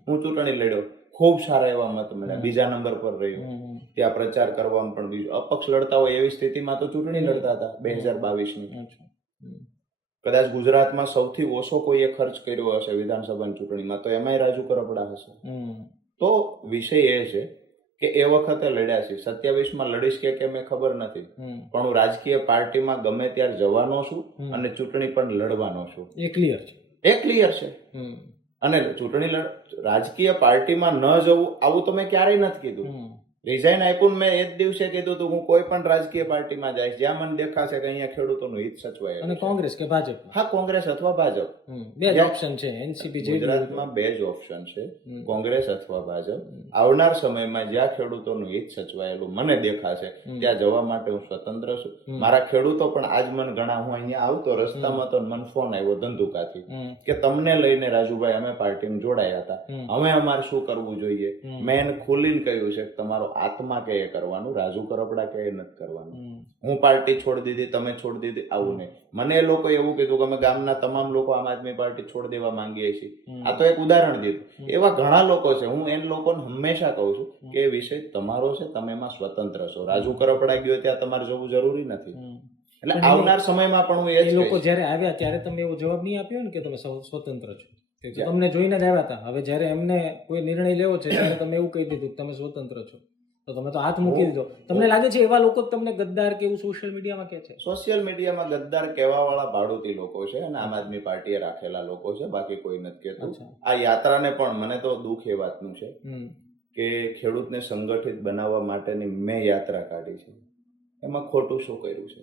હું ચૂંટણી લડ્યો, ખૂબ સારા એવા મત મળ્યા, બીજા નંબર પર રહ્યું. ત્યાં પ્રચાર કરવામાં પણ બીજું અપક્ષ લડતા હોય એવી સ્થિતિમાં તો ચૂંટણી લડતા હતા 2022 ની. કદાચ ગુજરાતમાં સૌથી ઓછો કોઈએ ખર્ચ કર્યો હશે વિધાનસભાની ચૂંટણીમાં તો એમાંય રાજુ કરપડા હશે. તો વિષય એ છે કે એ વખતે લડ્યા છે. 27માં લડીશ કે કેમ એ ખબર નથી, પણ હું રાજકીય પાર્ટીમાં ગમે ત્યારે જવાનો છું અને ચૂંટણી પણ લડવાનો છું. એ ક્લિયર છે. એ ક્લિયર છે. અને ચૂંટણી રાજકીય પાર્ટીમાં ન જવું આવું તો મેં ક્યારેય નથી કીધું. રિઝાઇન આપ્યું મેં એ જ દિવસે કીધું હતું હું કોઈ પણ રાજકીય પાર્ટીમાં જઈશ જ્યાં મને દેખાશે કે અહીંયા ખેડૂતોનું હિત સચવાય અને કોંગ્રેસ કે ભાજપ? હા, કોંગ્રેસ અથવા ભાજપ. બે જ ઓપ્શન છે, એનસીપી જેડી. ગુજરાતમાં બે જ ઓપ્શન છે, કોંગ્રેસ અથવા ભાજપ. આવનાર સમયમાં જ્યાં ખેડૂતોનું હિત સચવાયેલું મને દેખાશે ત્યાં જવા માટે હું સ્વતંત્ર છું. મારા ખેડૂતો પણ આજ મને ઘણા, હું અહીંયા આવતો રસ્તામાં તો મને ફોન આવ્યો ધંધુકાથી કે તમને લઈને રાજુભાઈ અમે પાર્ટીમાં જોડાયા હતા, હવે અમારે શું કરવું જોઈએ. મેં એને ખુલીને કહ્યું છે કે તમારો આત્મા કે એ કરવાનું, રાજુ કરપડા કે એ નથી કરવાનું. હું પાર્ટી છોડી દીધી, તમે છોડી દીધી, આવું નહીં. મને એ લોકો એવું કીધું કે અમે ગામના તમામ લોકો આમ આદમી પાર્ટી છોડી દેવા માંગીએ છીએ. આ તો એક ઉદાહરણ દીધું. એવા ઘણા લોકો છે. હું એ લોકોને હંમેશા કહું છું કે એ વિષય તમારો છે, તમે એમાં સ્વતંત્ર છો. રાજુ કરપડા ગયો ત્યાં તમારે જવું જરૂરી નથી. એટલે આવનાર સમયમાં પણ હું એ લોકો જયારે આવ્યા ત્યારે તમે એવો જવાબ નહીં આપ્યો ને કે તમે સ્વતંત્ર છો? તમને જોઈને જ આવ્યા હતા. હવે જયારે એમને કોઈ નિર્ણય લેવો છે ત્યારે તમે એવું કહી દીધું કે તમે સ્વતંત્ર છો, તો તમે તો હાથ મૂકી દીધો. તમને લાગે છે એવા લોકો તમને ગદ્દાર કે એવું સોશિયલ મીડિયામાં કહે છે? સોશિયલ મીડિયામાં ગદ્દાર કહેવા વાળા ભાડુતી લોકો છે અને આમ આદમી પાર્ટીએ રાખેલા લોકો છે, બાકી કોઈ નથી કહેતું. આ યાત્રાને પણ મને તો દુઃખ એ વાતનું છે કે ખેડૂતને સંગઠિત બનાવવા માટેની મેં યાત્રા કાઢી છે, એમાં ખોટું શું કર્યું છે?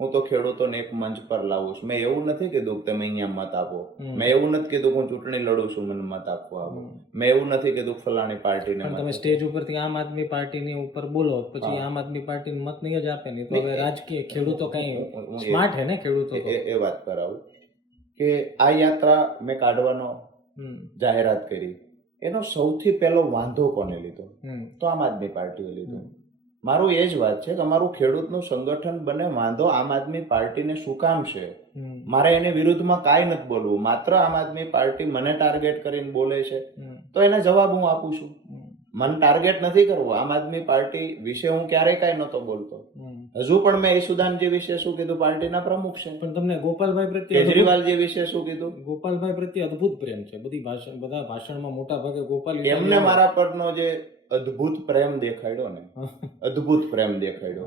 હું તો ખેડૂતોને એક મંચ પર લાવું છું. મેં એવું નથી કીધું કે તમે અહીંયા મત આપો, મેં એવું નથી કીધું હું ચૂંટણી લડું છું મને મત આપવા આપો, મેં એવું નથી કીધું ફલાણી પાર્ટીને. તમે સ્ટેજ ઉપરથી આમ આદમી પાર્ટીની ઉપર બોલો પછી આમ આદમી પાર્ટીને મત નહીં જ આપે નહીં તો હવે રાજકીય ખેડૂતો કઈ સ્માર્ટ હે ને? ખેડૂતો એ વાત પર આવું કે આ યાત્રા મેં કાઢવાનો જાહેરાત કરી, એનો સૌથી પહેલો વાંધો કોને લીધો? તો આમ આદમી પાર્ટીએ લીધો. મારું એ જ વાત છે કે અમારું ખેડૂતનું સંગઠન બને, વાંધો આમ આદમી પાર્ટીને શું કામ છે? મારે એની વિરુદ્ધમાં કાંઈ નથી બોલવું, માત્ર આમ આદમી પાર્ટી મને ટાર્ગેટ કરીને બોલે છે તો એના જવાબ હું આપું છું. મને ટાર્ગેટ નથી કરવું. આમ આદમી પાર્ટી વિશે હું ક્યારેય કાંઈ નહોતો બોલતો. હજુ પણ મેં ઈસુદાનજી વિશે શું કીધું? પાર્ટીના પ્રમુખ છે. પણ તમને ગોપાલભાઈ પ્રત્યે, કેજરીવાલજી વિશે શું કીધું? ગોપાલભાઈ પ્રત્યે અદ્ભુત પ્રેમ છે. બધા ભાષણમાં મોટા ભાગે ગોપાલ એમને મારા પરનો જે અદ્ભુત પ્રેમ દેખાડ્યો ને, અદ્ભુત પ્રેમ દેખાડ્યો,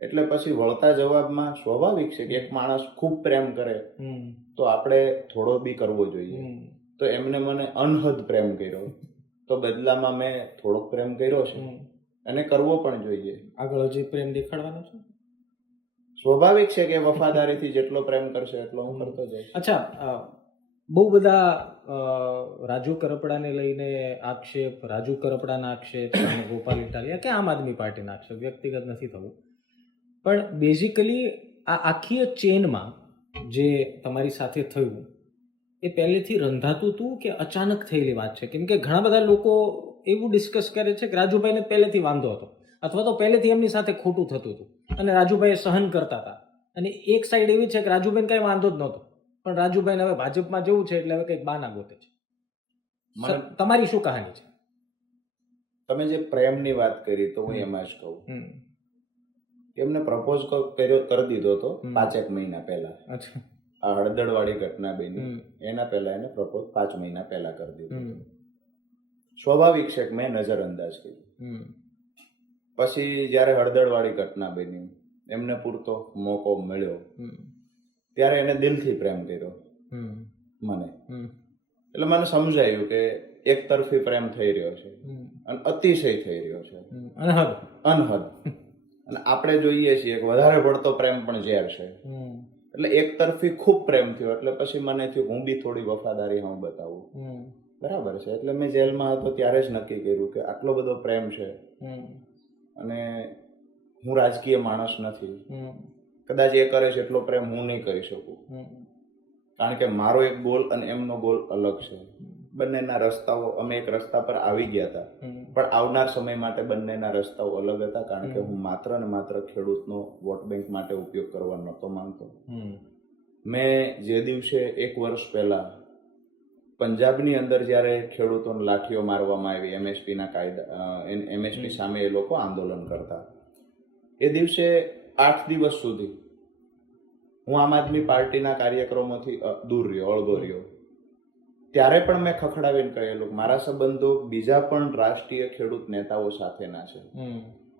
એટલે પછી વળતા જવાબમાં સ્વાભાવિક છે કે એક માણસ ખૂબ પ્રેમ કરે તો આપણે થોડો બી કરવો જોઈએ. તો એમને મને અનહદ પ્રેમ કર્યો, તો બદલામાં મેં થોડોક પ્રેમ કર્યો છે અને કરવો પણ જોઈએ. આગળ હજી પ્રેમ દેખાડવાનો છે? સ્વાભાવિક છે કે વફાદારીથી જેટલો પ્રેમ કરશે એટલો હું કરતો જઈશ. અચ્છા, બહુ બધા રાજુ કરપડાને લઈને આક્ષેપ, રાજુ કરપડાના આક્ષેપ અને ગોપાલ ઇટાલિયા કે આમ આદમી પાર્ટીના આક્ષેપ, વ્યક્તિગત નથી થવું, પણ બેઝિકલી આ આખી ચેનમાં જે તમારી સાથે થયું એ પહેલેથી રંધાતું હતું કે અચાનક થયેલી વાત છે? કેમ કે ઘણા બધા લોકો એવું ડિસ્કસ કરે છે કે રાજુભાઈને પહેલેથી વાંધો હતો અથવા તો પહેલેથી એમની સાથે ખોટું થતું હતું અને રાજુભાઈ સહન કરતા હતા, અને એક સાઈડ એવી છે કે રાજુભાઈને કઈ વાંધો જ નહોતો પણ રાજુભાઈને હવે ભાજપમાં જવું છે એટલે હવે કંઈક બાના ગોતે છે. તમારી શું કહાની છે? તમે જે પ્રેમની વાત કરી તો હું એમાં જ કહું, એમને પ્રપોઝ કરી દીધો હતો 5 મહિના પહેલા. આ હળદળવાળી ઘટના બની એના પહેલા એને પ્રપોઝ 5 મહિના પહેલા કરી દીધું. સ્વાભાવિક છે કે મેં નજરઅંદાજ કર્યું. પછી જયારે હળદળવાળી ઘટના બની, એમને પૂરતો મોકો મળ્યો ત્યારે એને દિલથી પ્રેમ કર્યો મને. એટલે મને સમજાયું કે એક તરફી પ્રેમ થઈ રહ્યો છે અને અતિશય થઈ રહ્યો છે, અનહદ. અને આપણે જોઈએ છીએ કે વધારે પડતો પ્રેમ પણ ઝેર છે. એટલે એક તરફી ખૂબ પ્રેમ થયો એટલે પછી મને થયું હું બી થોડી વફાદારી હું બતાવું. બરાબર છે. એટલે મેં જેલમાં હતો ત્યારે જ નક્કી કર્યું કે આટલો બધો પ્રેમ છે અને હું રાજકીય માણસ નથી, કદાચ એ કરે છે એટલો પ્રેમ હું નહીં કરી શકું, કારણ કે મારો એક ગોલ અને એમનો ગોલ અલગ છે. બંનેના રસ્તાઓ, અમે એક રસ્તા પર આવી ગયા હતા પણ આવનાર સમય માટે બંનેના રસ્તાઓ અલગ હતા, કારણ કે હું માત્ર ને માત્ર ખેડૂતનો વોટ બેંક માટે ઉપયોગ કરવા નહોતો માંગતો. મેં જે દિવસે 1 વર્ષ પહેલા પંજાબની અંદર જ્યારે ખેડૂતોને લાઠીઓ મારવામાં આવી, એમએસપીના કાયદા, એમએસપી સામે એ લોકો આંદોલન કરતા, એ દિવસે 8 દિવસ સુધી હું આમ આદમી પાર્ટીના કાર્યક્રમોથી દૂર રહ્યો, અળગો રહ્યો. ત્યારે પણ મેં ખખડાવીને કહેલું કે મારા સંબંધો બીજા પણ રાષ્ટ્રીય ખેડૂત નેતાઓ સાથેના છે.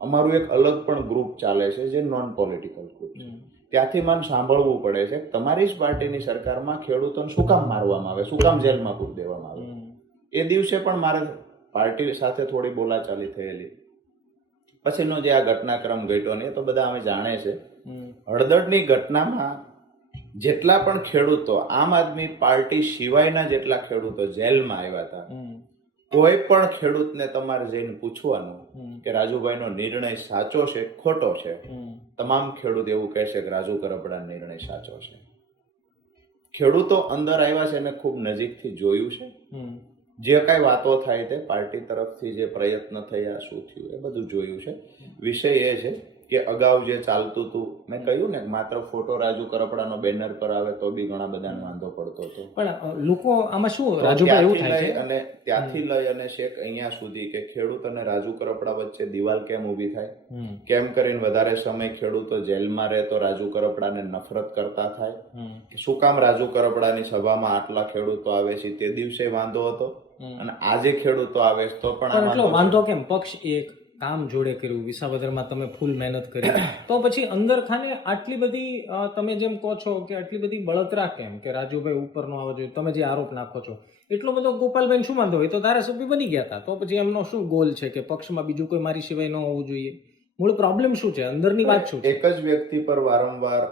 અમારું એક અલગ પણ ગ્રુપ ચાલે છે જે નોન પોલિટિકલ ગ્રુપ છે. ત્યાંથી મને સાંભળવું પડે છે તમારી જ પાર્ટીની સરકારમાં ખેડૂતોને શું કામ મારવામાં આવે, શું કામ જેલમાં પૂરી દેવામાં આવે. એ દિવસે પણ મારે પાર્ટી સાથે થોડી બોલાચાલી થયેલી પછીનો જે આ ઘટનાક્રમ ઘટ્યો ને એ તો બધા અમે જાણે છે. હળદરની ઘટનામાં જેટલા પણ ખેડૂતો, આમ આદમી પાર્ટી સિવાયના જેટલા ખેડૂતો જેલમાં આવ્યા હતા, કોઈ પણ ખેડૂતને તમારે જઈને પૂછવાનું કે રાજુભાઈનો નિર્ણય સાચો છે ખોટો છે, તમામ ખેડૂત એવું કહેશે કે રાજુ કરપડાનો નિર્ણય સાચો છે. ખેડૂતો અંદર આવ્યા છે અને ખૂબ નજીકથી જોયું છે. જે કાંઈ વાતો થાય તે પાર્ટી તરફથી જે પ્રયત્ન થયા, શું થયું એ બધું જોયું છે. વિષય એ છે કે અગાઉ જે ચાલતું હતું, મેં કહ્યું ને માત્ર ફોટો રાજુ કરપડાનો બેનર પર આવે તો બી ઘણા બધાને વાંધો પડતો હતો. પણ લોકો આમાં શું રાજુભાઈ એવું થાય છે, અને ત્યાંથી લઈ અને છેક અહીંયા સુધી કે ખેડૂત અને રાજુ કરપડા વચ્ચે દિવાલ કેમ ઊભી થાય, કેમ કરીને વધારે સમય ખેડૂતો જેલમાં રહે તો રાજુ કરપડાને નફરત કરતા થાય, શું કામ રાજુ કરપડાની સભામાં આટલા ખેડૂતો આવે છે તે દિવસે વાંધો હતો અને આજે ખેડૂતો આવે છે તો પણ એટલો વાંધો કેમ? પક્ષ એક કામ જોડે કર્યું, વિસાવદરમાં તમે ફૂલ મહેનત કરી, તો પછી અંદર ખાને આટલી બધી તમે જેમ કહો છો કે આટલી બધી બળતરા કેમ કે રાજુભાઈ ઉપર નો આવવો જોઈએ? તમે જે આરોપ નાખો છો એટલો બધો ગોપાલભાઈ શું વાંધો હોય? તો ધારાસભ્ય બની ગયા હતા, તો પછી એમનો શું ગોલ છે કે પક્ષમાં બીજું કોઈ મારી સિવાય ન હોવું જોઈએ? મૂળ પ્રોબ્લેમ શું છે, અંદરની વાત શું છે? એક જ વ્યક્તિ પર વારંવાર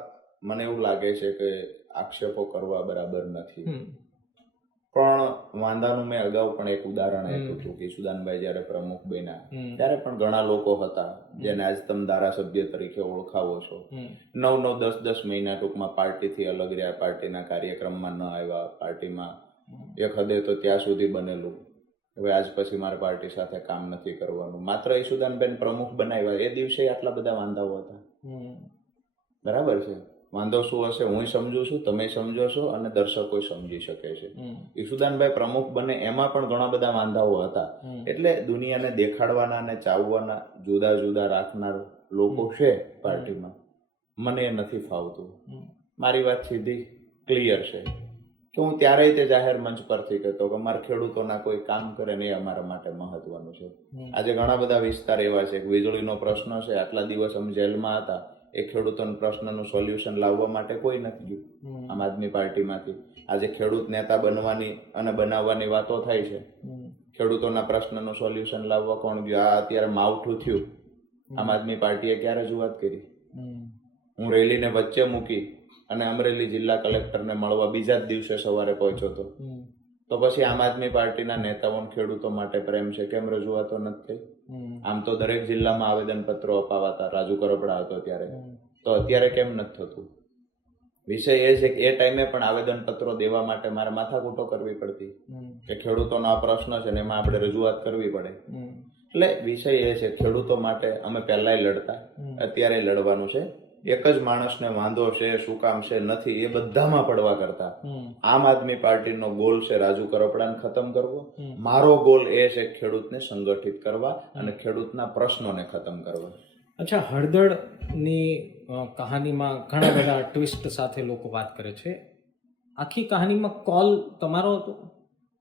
મને એવું લાગે છે કે આક્ષેપો કરવા બરાબર નથી. પણ વાંધાનું મેં અગાઉ પણ એક ઉદાહરણ આપ્યું હતું કે ઈસુદાનભાઈ જયારે પ્રમુખ બન્યા ત્યારે પણ ઘણા લોકો હતા જેને આજ તમે ધારાસભ્ય તરીકે ઓળખાવો છો, 9-9, 10-10 મહિના ટૂંકમાં પાર્ટીથી અલગ રહ્યા, પાર્ટીના કાર્યક્રમમાં ન આવ્યા, પાર્ટીમાં એક હદે તો ત્યાં સુધી બનેલું હવે આજ પછી મારે પાર્ટી સાથે કામ નથી કરવાનું. માત્ર ઈસુદાનબેન પ્રમુખ બનાવ્યા એ દિવસે આટલા બધા વાંધાઓ હતા. બરાબર છે, વાંધો શું હશે હું સમજુ છું, તમે સમજો છો અને દર્શકો સમજી શકે છે. ઈસુદાનભાઈ પ્રમુખ બને એમાં પણ ઘણા બધા વાંધાઓ હતા. એટલે દુનિયાને દેખાડવાના અને ચાવવાના જુદા જુદા રાખનાર લોકો છે પાર્ટીમાં, મને એ નથી ફાવતું. મારી વાત સીધી ક્લિયર છે કે હું ત્યારે તે જાહેર મંચ પરથી કહેતો કે અમારા ખેડૂતોના કોઈ કામ કરે ને એ અમારા માટે મહત્વનું છે. આજે ઘણા બધા વિસ્તાર એવા છે કે વીજળીનો પ્રશ્ન છે, આટલા દિવસ અમે જેલમાં હતા, એ ખેડૂતોના પ્રશ્નનું સોલ્યુશન લાવવા માટે કોઈ નથી ગયું આમ આદમી પાર્ટીમાંથી. આજે ખેડૂત નેતા બનવાની અને બનાવવાની વાતો થાય છે, ખેડૂતોના પ્રશ્નનું સોલ્યુશન લાવવા કોણ ગયું? આ અત્યારે માવઠું થયું, આમ આદમી પાર્ટીએ ક્યારે રજૂઆત કરી? હું રેલીને વચ્ચે મૂકી અને અમરેલી જિલ્લા કલેક્ટરને મળવા બીજા જ દિવસે સવારે પહોંચ્યો હતો. તો પછી આમ આદમી પાર્ટીના નેતાઓને ખેડૂતો માટે પ્રેમ છે, કેમ રજૂઆતો નથી થઈ? આમ તો દરેક જિલ્લામાં આવેદન પત્રો અપાવાતા, રાજુ કરપડા હતો ત્યારે, તો અત્યારે કેમ નથી થતું? વિષય એ છે કે એ ટાઈમે પણ આવેદન પત્રો દેવા માટે મારે માથાકૂટો કરવી પડતી કે ખેડૂતોનો આ પ્રશ્ન છે ને એમાં આપણે રજૂઆત કરવી પડે. એટલે વિષય એ છે ખેડૂતો માટે અમે પહેલાય લડતા, અત્યારે લડવાનું છે. એક જ માણસને વાંધો છે, શું કામ છે, નથી, એ બધામાં પડવા કરતા આમ આદમી પાર્ટીનો ગોલ છે રાજુ કરપડાને ખતમ કરવો. મારો ગોલ એ છે ખેડૂતને સંગઠિત કરવા અને ખેડૂતના પ્રશ્નોને ખતમ કરવા. અચ્છા, હળદરની કહાનીમાં ઘણા બધા ટ્વિસ્ટ સાથે લોકો વાત કરે છે. આખી કહાનીમાં કોલ તમારો હતો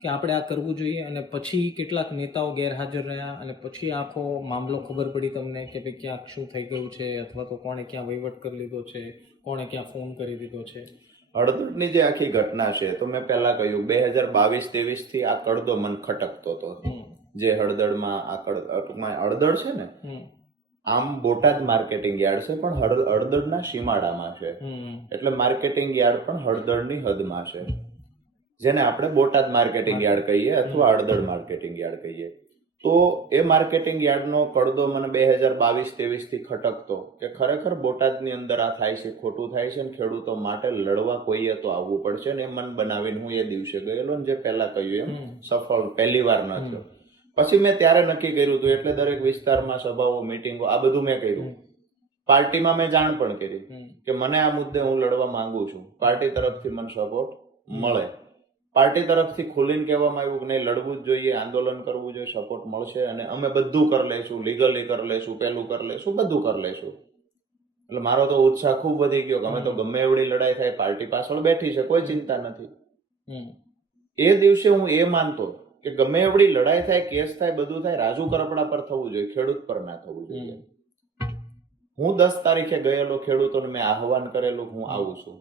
કે આપણે આ કરવું જોઈએ, અને પછી કેટલાક નેતાઓ ગેરહાજર રહ્યા અને પછી આખો મામલો ખબર પડી તમને કે ભાઈ ક્યાંક શું થઈ ગયું છે, અથવા તો કોણે ક્યાં વહીવટ કરી લીધો છે, કોણે ક્યાં ફોન કરી દીધો છે? હળદરની જે આખી ઘટના છે તો મેં પહેલા કહ્યું 2022-23 થી આ કડદો મન ખટકતો હતો. જે હળદરમાં આ ટૂંકમાં હળદર છે ને, આમ બોટાદ માર્કેટિંગ યાર્ડ છે પણ હળદરના સીમાડામાં છે, એટલે માર્કેટિંગ યાર્ડ પણ હળદરની હદમાં છે, જેને આપણે બોટાદ માર્કેટિંગ યાર્ડ કહીએ અથવા હળદર માર્કેટિંગ યાર્ડ કહીએ. તો એ માર્કેટિંગ યાર્ડનો કડદો મને 2022-23 થી ખટકતો કે ખરેખર બોટાદની અંદર આ થાય છે, ખોટું થાય છે, ને ખેડૂતો માટે લડવા કોઈએ તો આવવું પડશે ને એ મન બનાવીને હું એ દિવસે ગયેલો ને જે પહેલા કહ્યું એમ સફળ પહેલી વાર ન થયો. પછી મેં ત્યારે નક્કી કર્યું હતું, એટલે દરેક વિસ્તારમાં સભાઓ, મિટિંગો, આ બધું મેં કર્યું. પાર્ટીમાં મેં જાણ પણ કરી કે મને આ મુદ્દે હું લડવા માંગુ છું, પાર્ટી તરફથી મને સપોર્ટ મળે. પાર્ટી તરફથી ખુલીને કહેવામાં આવ્યું કે નહીં, લડવું જ જોઈએ, આંદોલન કરવું જોઈએ, સપોર્ટ મળશે અને અમે બધું કરી લઈશું, લીગલી કરી લઈશું, પેલું કરી લઈશું, બધું કરી લઈશું. એટલે મારો તો ઉત્સાહ ખૂબ વધી ગયો કે અમે તો ગમે એવડી લડાઈ થાય પાર્ટી પાછળ બેઠી છે, કોઈ ચિંતા નથી. એ દિવસે હું એ માનતો કે ગમે એવડી લડાઈ થાય, કેસ થાય, બધું થાય, રાજુ કરપડા પર થવું જોઈએ, ખેડૂત પર ના થવું જોઈએ. હું 10 તારીખે ગયેલો, ખેડૂતોને મેં આહવાન કરેલું હું આવું છું.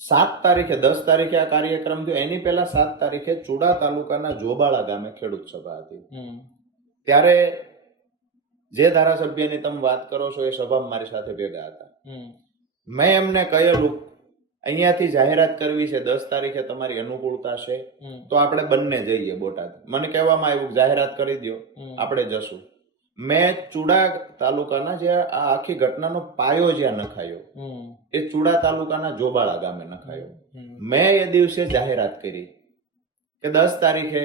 7 તારીખે 10 તારીખે આ કાર્યક્રમ થયો, એની પહેલા 7 તારીખે ચુડા તાલુકાના જોબાળા ગામે ખેડૂત સભા હતી. ત્યારે જે ધારાસભ્યની તમે વાત કરો છો એ સભામાં મારી સાથે ભેગા હતા. મેં એમને કહેલું અહીંયાથી જાહેરાત કરવી છે 10 તારીખે તમારી અનુકૂળતા છે તો આપણે બંને જઈએ બોટાદ. મને કહેવામાં આવ્યું જાહેરાત કરી દો આપણે જશું. મેં ચુડા તાલુકાના જે આ આખી ઘટનાનો પાયો જ્યાં નખાયો એ ચુડા તાલુકાના જોબાળા ગામે નખાયો. મેં એ દિવસે જાહેરાત કરી કે 10 તારીખે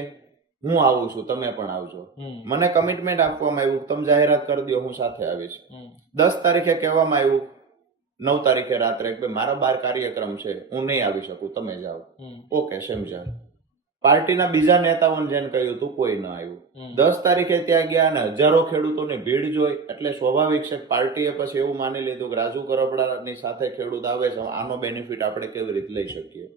હું આવું છું, તમે પણ આવજો. મને કમિટમેન્ટ આપવામાં આવ્યું તમે જાહેરાત કરી દો, હું સાથે આવીશ. 10 તારીખે કહેવામાં આવ્યું 9 તારીખે રાત્રે કે મારા 12 કાર્યક્રમ છે, હું નહીં આવી શકું, તમે જાઓ. ઓકે, સમજ્યા. પાર્ટીના બીજા નેતાઓને જેને કહ્યું હતું કોઈ ન આવ્યું. 10 તારીખે ત્યાં ગયા અને હજારો ખેડૂતોની ભીડ જોઈ એટલે સ્વાભાવિક છે પાર્ટીએ પછી એવું માની લીધું કે રાજુ કરપડાની સાથે ખેડૂત આવે છે, આનો બેનિફિટ આપણે કેવી રીતે લઈ શકીએ.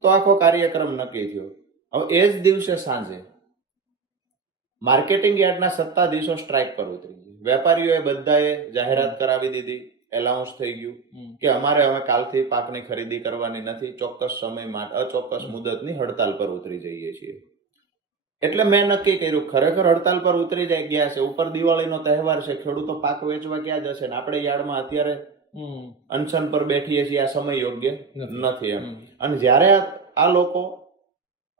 તો આખો કાર્યક્રમ નક્કી થયો. હવે એ જ દિવસે સાંજે માર્કેટિંગ યાર્ડના સત્તાધીશો સ્ટ્રાઇક પર ઉતરી ગયા. વેપારીઓએ બધાએ જાહેરાત કરાવી દીધી, એલાઉન્સ થઈ ગયું કે અમારે હવે કાલથી પાકની ખરીદી કરવાની નથી, ચોક્કસ સમય માટે અચોક્કસ મુદતની હડતાલ પર ઉતરી જઈએ છીએ. એટલે મેં નક્કી કર્યું ખરેખર હડતાલ પર ઉતરી ગયા છે. ઉપર દિવાળીનો તહેવાર છે, ખેડૂતો પાક વેચવા ક્યાં જશે ને આપણે યાર્ડમાં અત્યારે અનશન પર બેઠીએ છીએ, આ સમય યોગ્ય નથી એમ. અને જ્યારે આ લોકો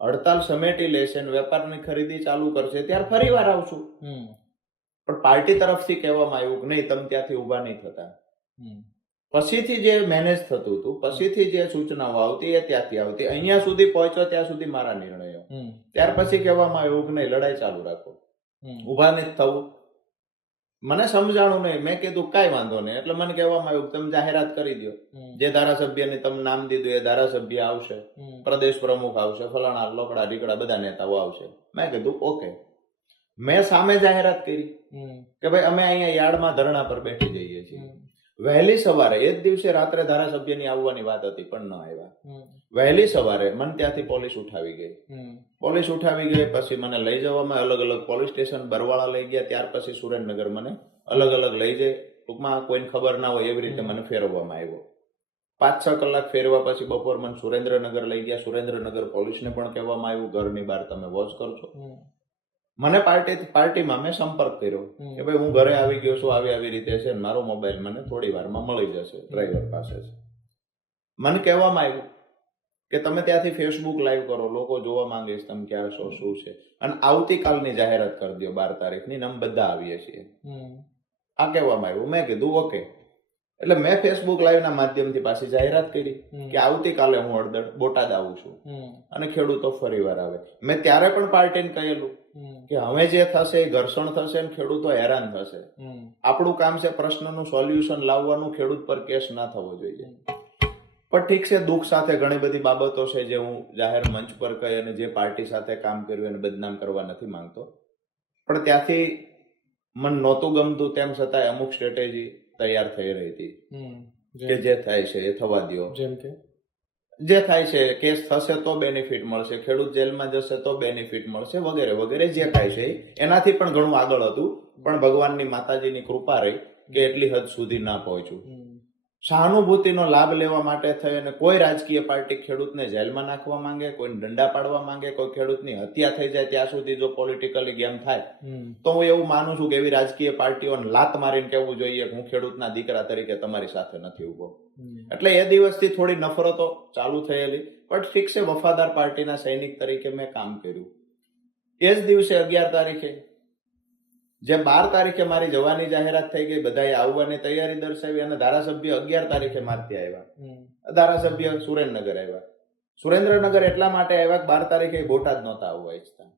હડતાલ સમેટી લેશે અને વેપારની ખરીદી ચાલુ કરશે ત્યારે ફરી વાર આવશું. પણ પાર્ટી તરફથી કહેવામાં આવ્યું કે નહીં, તમે ત્યાંથી ઉભા નહીં થતા. પછીથી જે મેનેજ થતું હતું, પછીથી જે સૂચનાઓ આવતી એ ત્યાંથી આવતી. અહીંયા સુધી પહોંચ્યો ત્યાં સુધી મારા નિર્ણયો. ત્યાર પછી કહેવામાં આવ્યું કે નહીં, લડાઈ ચાલુ રાખો, ઉભા નહીં થવું. મને સમજાણું નહીં. મેં કીધું કાંઈ વાંધો નહીં. એટલે મને કહેવામાં આવ્યું તમે જાહેરાત કરી દો, જે ધારાસભ્યને તમે નામ દીધું એ ધારાસભ્ય આવશે, પ્રદેશ પ્રમુખ આવશે, ફલાણા લોકડા ઢીકડા બધા નેતાઓ આવશે. મેં કીધું ઓકે. મેં સામે જાહેરાત કરી કે ભાઈ અમે અહીંયા યાર્ડમાં ધરણા પર બેઠી જઈએ છીએ. વહેલી સવારે એ જ દિવસે રાત્રે ધારાસભ્યની આવવાની વાત હતી પણ ન આવ્યા. વહેલી સવારે મને ત્યાંથી પોલીસ ઉઠાવી ગઈ. પોલીસ ઉઠાવી ગઈ પછી મને લઈ જવામાં અલગ અલગ પોલીસ સ્ટેશન બરવાળા લઈ ગયા. ત્યાર પછી સુરેન્દ્રનગર મને અલગ અલગ લઈ જાય. ટૂંકમાં કોઈને ખબર ના હોય એવી રીતે મને ફેરવવામાં આવ્યો. 5-6 કલાક ફેરવા પછી બપોર મને સુરેન્દ્રનગર લઈ ગયા. સુરેન્દ્રનગર પોલીસને પણ કહેવામાં આવ્યું ઘરની બહાર તમે વોચ કરજો. મને પાર્ટીમાં મેં સંપર્ક કર્યો કે ભાઈ હું ઘરે આવી ગયો છું, આવી રીતે છે, મારો મોબાઈલ મને થોડી વારમાં મળી જશે, ડ્રાઈવર પાસે છે. મને કહેવામાં આવ્યું કે તમે ત્યાંથી ફેસબુક લાઈવ કરો, લોકો જોવા માંગે છે તમે ક્યાં છો, શું છે, અને આવતીકાલની જાહેરાત કરી દો 12 તારીખની, અમે બધા આવીએ છીએ. આ કહેવામાં આવ્યું. મેં કીધું ઓકે. એટલે મેં ફેસબુક લાઈવના માધ્યમથી પાછી જાહેરાત કરી કે આવતીકાલે હું હળદર બોટાદ આવું છું અને ખેડૂતો ફરીવાર આવે. મેં ત્યારે પણ પાર્ટીને કહેલું કે હવે જે થશે એ ઘર્ષણ થશે ને ખેડૂતો હેરાન થશે. આપણું કામ છે પ્રશ્નનું સોલ્યુશન લાવવાનું, ખેડૂત પર કેસ ના થવો જોઈએ. પણ ઠીક છે, દુઃખ સાથે ઘણી બધી બાબતો છે જે હું જાહેર મંચ પર કહી અને જે પાર્ટી સાથે કામ કર્યું એને બદનામ કરવા નથી માંગતો. પણ ત્યાંથી મને નહોતું ગમતું, તેમ છતાં અમુક સ્ટ્રેટેજી તૈયાર થઈ રહી હતી કે જે થાય છે એ થવા દો. જેમ કે જે થાય છે, કેસ થશે તો બેનિફિટ મળશે, ખેડૂત જેલમાં જશે તો બેનિફિટ મળશે, વગેરે વગેરે જે થાય છે એનાથી પણ ઘણું આગળ હતું. પણ ભગવાનની માતાજીની કૃપા રહી કે એટલી હદ સુધી ના પહોંચ્યું. સહાનુભૂતિનો લાભ લેવા માટે થઈ અને કોઈ રાજકીય પાર્ટી ખેડૂતને જેલમાં નાખવા માંગે, કોઈને દંડા પાડવા માંગે, કોઈ ખેડૂતની હત્યા થઈ જાય ત્યાં સુધી જો પોલિટિકલી ગેમ થાય તો હું એવું માનું છું કે એવી રાજકીય પાર્ટીઓને લાત મારીને કહેવું જોઈએ કે હું ખેડૂતના દીકરા તરીકે તમારી સાથે નથી ઉભો. એટલે એ દિવસથી થોડી નફરતો ચાલુ થયેલી. પણ ઠીક છે, વફાદાર પાર્ટીના સૈનિક તરીકે મેં કામ કર્યું. એ જ દિવસે 11 તારીખે જે 12 તારીખે મારી જવાની જાહેરાત થઈ ગઈ, બધાએ આવવાની તૈયારી દર્શાવી અને ધારાસભ્ય 11 તારીખે મારતી આવ્યા. ધારાસભ્ય સુરેન્દ્રનગર આવ્યા. સુરેન્દ્રનગર એટલા માટે આવ્યા કે 12 તારીખે બોટાદ નહોતા આવવા ઈચ્છતા.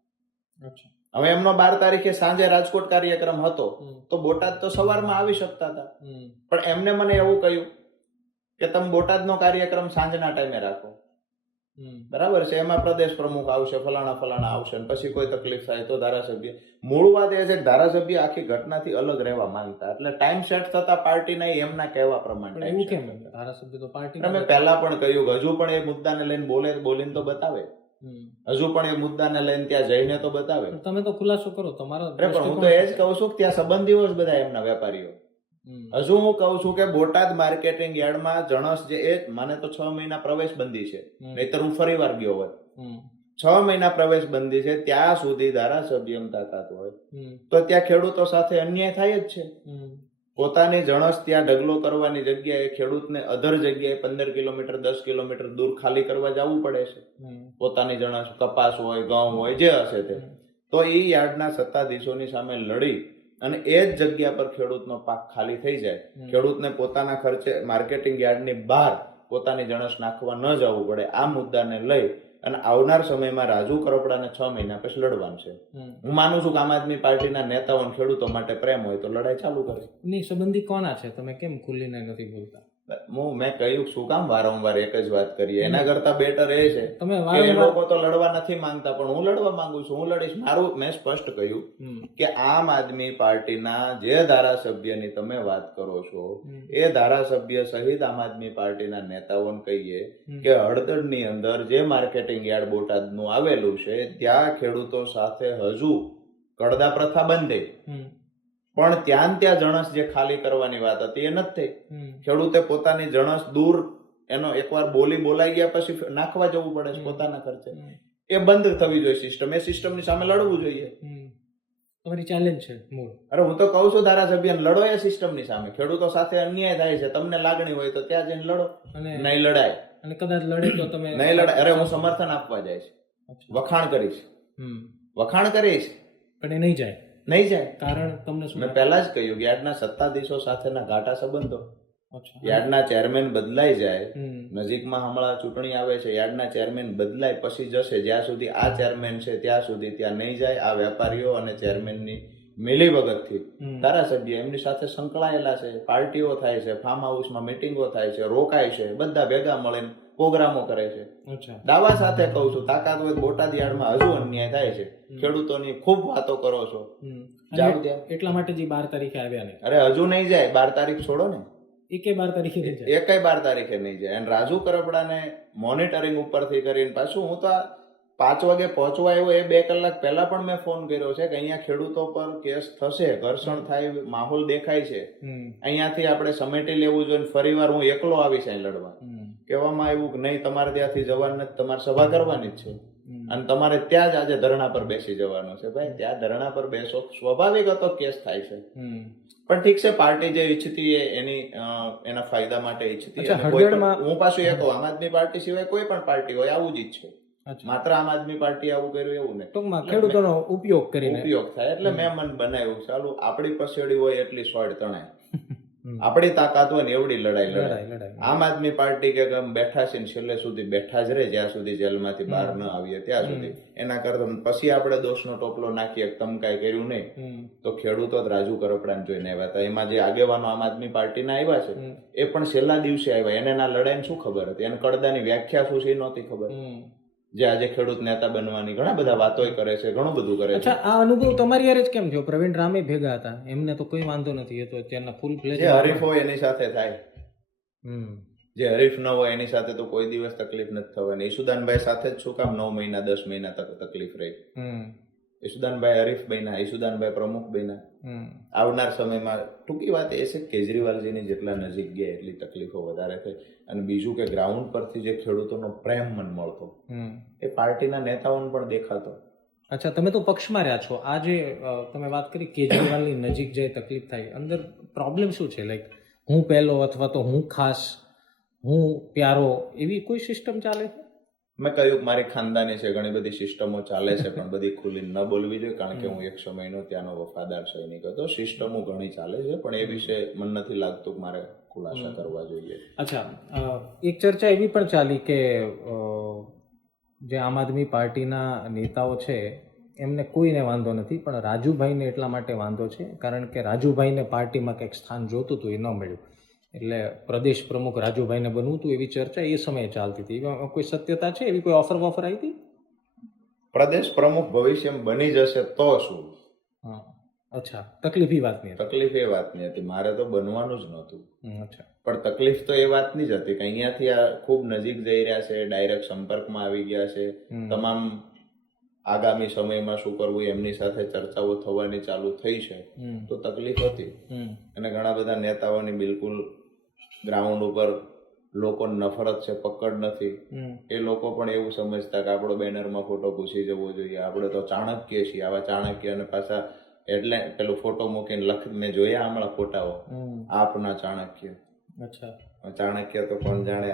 હવે એમનો 12 તારીખે સાંજે રાજકોટ કાર્યક્રમ હતો તો બોટાદ તો સવારમાં આવી શકતા હતા. પણ એમને મને એવું કહ્યું કે તમે બોટાદનો કાર્યક્રમ સાંજના ટાઈમે રાખો. બરાબર છે, એમાં પ્રદેશ પ્રમુખ આવશે, ફલાણા આવશે, પછી કોઈ તકલીફ થાય તો ધારાસભ્ય. મૂળ વાત એ છે કે ધારાસભ્ય આખી ઘટનાથી અલગ રહેવા માંગતા, એટલે ટાઈમ સેટ થતા પાર્ટી નહીં એમના કહેવા પ્રમાણે. મેં પહેલા પણ કહ્યું, હજુ પણ એ મુદ્દાને લઈને બોલીને તો બતાવે, હજુ પણ એ મુદ્દાને લઈને ત્યાં જઈને તો બતાવે. તમે તો ખુલાસો કરો તમારો. પણ હું તો એ જ કહું છું કે ત્યાં સંબંધીઓ જ બધા એમના વેપારીઓ. હજુ હું કહું છું કે બોટાદ માર્કેટિંગ યાર્ડમાં જણસ જે મને તો 6 મહિના પ્રવેશ બંધી છે, નહીતર હું ફરી વાર ગયો હોત. 6 મહિના પ્રવેશ બંધી છે ત્યાં સુધી ધારાસભ્ય તાકાત હોય હમ, તો ત્યાં ખેડૂતો સાથે અન્યાય થાય જ છે. હમ, પોતાની જણસ ત્યાં ઢગલો કરવાની જગ્યાએ ખેડૂતને અધર જગ્યાએ 15 કિલોમીટર 10 કિલોમીટર દૂર ખાલી કરવા જવું પડે છે. હમ, પોતાની જણસ કપાસ હોય ઘઉં હોય જે હશે તે, તો એ યાર્ડના સત્તાધીશોની સામે લડી અને એ જ જગ્યા પર ખેડૂતનો પાક ખાલી થઈ જાય, ખેડૂતને પોતાના ખર્ચે માર્કેટિંગ યાર્ડની બહાર પોતાની જણસ નાખવા ન જવું પડે. આ મુદ્દાને લઈ અને આવનાર સમયમાં રાજુ કરપડાને 6 મહિના પછી લડવાનું છે. હમ. હું માનું છું કે આમ આદમી પાર્ટીના નેતાઓ અને ખેડૂતો માટે પ્રેમ હોય તો લડાઈ ચાલુ કરે. ની સંબંધી કોના છે? તમે કેમ ખુલ્લીને નથી બોલતા? મેં કહ્યું શું કામ વારંવાર એક જ વાત કરીએ? એના કરતા બેટર એ છે તમે કે એ વારંવાર લોકો તો લડવા નથી માંગતા, પણ હું લડવા માંગુ છું, હું લડીશ. મારું મેં સ્પષ્ટ કહ્યું હમ, કે આમ આદમી પાર્ટીના જે ધારાસભ્યની તમે વાત કરો છો હમ, એ ધારાસભ્ય સહિત આમ આદમી પાર્ટીના નેતાઓને કહીએ હમ. કે હળદરની અંદર જે માર્કેટિંગ યાર્ડ બોટાદનું આવેલું છે ત્યાં ખેડૂતો સાથે હજુ કડદા પ્રથા બંધે, હમ, પણ ત્યાં ને ત્યાં જણસ જે ખાલી કરવાની વાત હતી એ નથી થઈ. હમ, ખેડૂતે પોતાની જણસ દૂર એનો એકવાર બોલાઈ ગયા પછી નાખવા જવું પડે છે પોતાના ખર્ચે. હમ, એ બંધ થવી જોઈએ સિસ્ટમ. એ સિસ્ટમની સામે લડવું જોઈએ. હમ. તમારી ચેલેન્જ છે મૂળ. અરે હું તો કહું છું ધારાસભ્યને લડો એ સિસ્ટમની સામે. ખેડૂતો સાથે અન્યાય થાય છે, તમને લાગણી હોય તો ત્યાં જઈને લડો. અને નહીં લડાય, અને કદાચ લડે તો તમે નહીં લડાય. અરે હું સમર્થન આપવા જઈશ, અચ્છા. વખાણ કરીશ, હમ. વખાણ કરીશ. પણ એ નહીં જાય. નહીં જાય. કારણ તમને શું મેં પહેલા જ કહ્યું કે યાર્ડના સત્તાધીશો સાથેના ઘાટા સંબંધો. અચ્છા. યાર્ડના ચેરમેન બદલાઈ જાય, હમ, નજીકમાં હમણાં ચૂંટણી આવે છે, યાર્ડના ચેરમેન બદલાય પછી જશે. જ્યાં સુધી આ ચેરમેન છે ત્યાં સુધી ત્યાં નહીં જાય. આ વેપારીઓ અને ચેરમેનની મિલીભગતથી હમ. ધારાસભ્ય એમની સાથે સંકળાયેલા છે, પાર્ટીઓ થાય છે, ફાર્મ હાઉસમાં મિટિંગો થાય છે, રોકાય છે, બધા ભેગા મળીને પ્રોગ્રામો કરે છે. અચ્છા. દાવા સાથે કહું છું, તાકાત હોય બોટાદ યાર્ડમાં હજુ અન્યાય થાય છે. ખેડૂતોની ખૂબ વાતો કરો છો, હમ. જાઓ અને ત્યાં. એટલા માટે જે 12 તારીખે આવ્યા નહીં. અરે હજુ નહીં જાય. 12 તારીખ છોડો ને, એકે 12 તારીખે નહીં જાય. એકય 12 તારીખે નહીં જાય. અને રાજુ કરપડાને મોનિટરિંગ ઉપરથી કરીને પાછું હું તો 5 વાગે પહોંચવા આવ્યો એ 2 કલાક પહેલા પણ મેં ફોન કર્યો છે કે અહીંયા ખેડૂતો પર કેસ થશે, ઘર્ષણ થાય, માહોલ દેખાય છે, હમ, અહીંયાથી આપણે સમેટી લેવું જોઈએ. ફરીવાર હું એકલો આવીશ અહીં લડવા. હમ, કહેવામાં આવ્યું કે નહીં, તમારે ત્યાંથી જવાનું નથી, તમારે સભા કરવાની જ છે હમ. અને તમારે ત્યાં જ આજે ધરણા પર બેસી જવાનું છે. ભાઈ ત્યાં ધરણા પર બેસો, સ્વાભાવિક હતો કેસ થાય છે. હમ. પણ ઠીક છે, પાર્ટી જે ઈચ્છતી એ એના ફાયદા માટે ઈચ્છતી. અચ્છા, અને કોઈ પણ- હળદરમાં- હું પાછું એ કહું, આમ આદમી પાર્ટી સિવાય કોઈ પણ પાર્ટી હોય આવું જ ઈચ્છે. અચ્છા. માત્ર આમ આદમી પાર્ટી આવું કર્યું એવું નહીં. ટૂંકમાં ખેડૂતોનો ઉપયોગ કરીને. ઉપયોગ થાય એટલે મેં મન બનાવ્યું, ચાલુ આપણી પસેડી હોય એટલી સ્વાડ તણાય, હમ. આપણી તાકાત હોય ને એવડી લડાઈ લડાય. લડાઈ. આમ આદમી પાર્ટી કે ગમ બેઠા છે ને છેલ્લે સુધી બેઠા જ રહે, જ્યાં સુધી જેલમાંથી બહાર ન આવીએ ત્યાં સુધી. એના કરતા પછી આપણે દોષનો ટોપલો નાખીએ કે તમે કાંઈ કર્યું નહીં, હમ, તો ખેડૂતો જ રાજુ કરપડાને જોઈને આવ્યા હતા. એમાં જે આગેવાનો આમ આદમી પાર્ટીના આવ્યા છે હમ, એ પણ છેલ્લા દિવસે આવ્યા. એને ના લડાઈને શું ખબર હતી, એને કડદાની વ્યાખ્યા શું છે એ નહોતી ખબર. હમ. જે આજે ખેડૂત નેતા બનવાની ઘણા બધા વાતોય કરે છે, ઘણું બધું કરે છે. અચ્છા, આ અનુભવ તમારી યારે જ કેમ થયો? પ્રવીણ રામે ભેગા હતા, એમને તો કોઈ વાંધો નથી, એ તો અત્યારના ફૂલ ફ્લેજ. જે હરીફ હોય એની સાથે થાય, હમ, જે હરીફ ન હોય એની સાથે તો કોઈ દિવસ તકલીફ નથી થવાની. ઈસુદાનભાઈ સાથે જ શું કામ 9 મહિના 10 મહિના તકલીફ રહી? હમ, ઈસુદાનભાઈ હરીફ બન્યા, ઈસુદાનભાઈ પ્રમુખ બન્યા. હમ. આવનાર સમયમાં ટૂંકી વાત એ છે કે કેજરીવાલજીની જેટલા નજીક ગયા એટલી તકલીફો વધારે થઈ. અને બીજું કે ગ્રાઉન્ડ પરથી જે ખેડૂતોનો પ્રેમ મન મળતો હમ. એ પાર્ટીના નેતાઓને પણ દેખાતો. અચ્છા, તમે તો પક્ષમાં રહ્યા છો. આ જે તમે વાત કરી કેજરીવાલની નજીક જે તકલીફ થાય, અંદર પ્રોબ્લેમ શું છે? લાઈક હું પહેલો અથવા તો હું ખાસ, હું પ્યારો, એવી કોઈ સિસ્ટમ ચાલે છે? મેં કહ્યું કે મારી ખાનદાની છે, ઘણી બધી સિસ્ટમો ચાલે છે, પણ બધી ખુલ્લી ન બોલવી જોઈએ, કારણ કે હું એક સમયનો ત્યાંનો વફાદાર સૈનિક હતો. સિસ્ટમો ઘણી ચાલે છે, પણ એ વિશે મને નથી લાગતું કે મારે ખુલાસા કરવા જોઈએ. અચ્છા, એક ચર્ચા એવી પણ ચાલી કે જે આમ આદમી પાર્ટીના નેતાઓ છે એમને કોઈને વાંધો નથી, પણ રાજુભાઈને એટલા માટે વાંધો છે કારણ કે રાજુભાઈને પાર્ટીમાં કંઈક સ્થાન જોતું હતું, એ ન મળ્યું, એટલે પ્રદેશ પ્રમુખ રાજુભાઈને બનવું હતું, એવી ચર્ચા એ સમયે ચાલતી હતી. એમાં કોઈ સત્યતા છે? એવી કોઈ ઓફર આવી હતી? પ્રદેશ પ્રમુખ ભવિષ્યમાં બની જશે તો શું? હા, અચ્છા, તકલીફ એ વાતની હતી. તકલીફ એ વાતની હતી, મારે તો બનવાનું જ નહોતું. અચ્છા, પણ તકલીફ તો એ વાતની જ હતી કે અહીંયાથી આ ખૂબ નજીક જઈ રહ્યા છે, ડાયરેક્ટ સંપર્કમાં આવી ગયા છે. તમામ આગામી સમયમાં શું કરવું એમની સાથે ચર્ચાઓ થવાની ચાલુ થઈ છે, તો તકલીફ હતી. અને ઘણા બધા નેતાઓની બિલકુલ ગ્રાઉન્ડ ઉપર લોકોને નફરત છે, પકડ નથી, એ લોકો પણ એવું સમજતા કે આપણો બેનરમાં ફોટો ઘૂસી જવો જોઈએ, આપણે તો ચાણક્ય છીએ, આવા ચાણક્ય અને પાછા એટલે પેલો ફોટો મૂકીને મેં જોયા હમણાં ફોટાઓ, આપના ચાણક્ય. અચ્છા, ચાણક્ય તો કોણ જાણે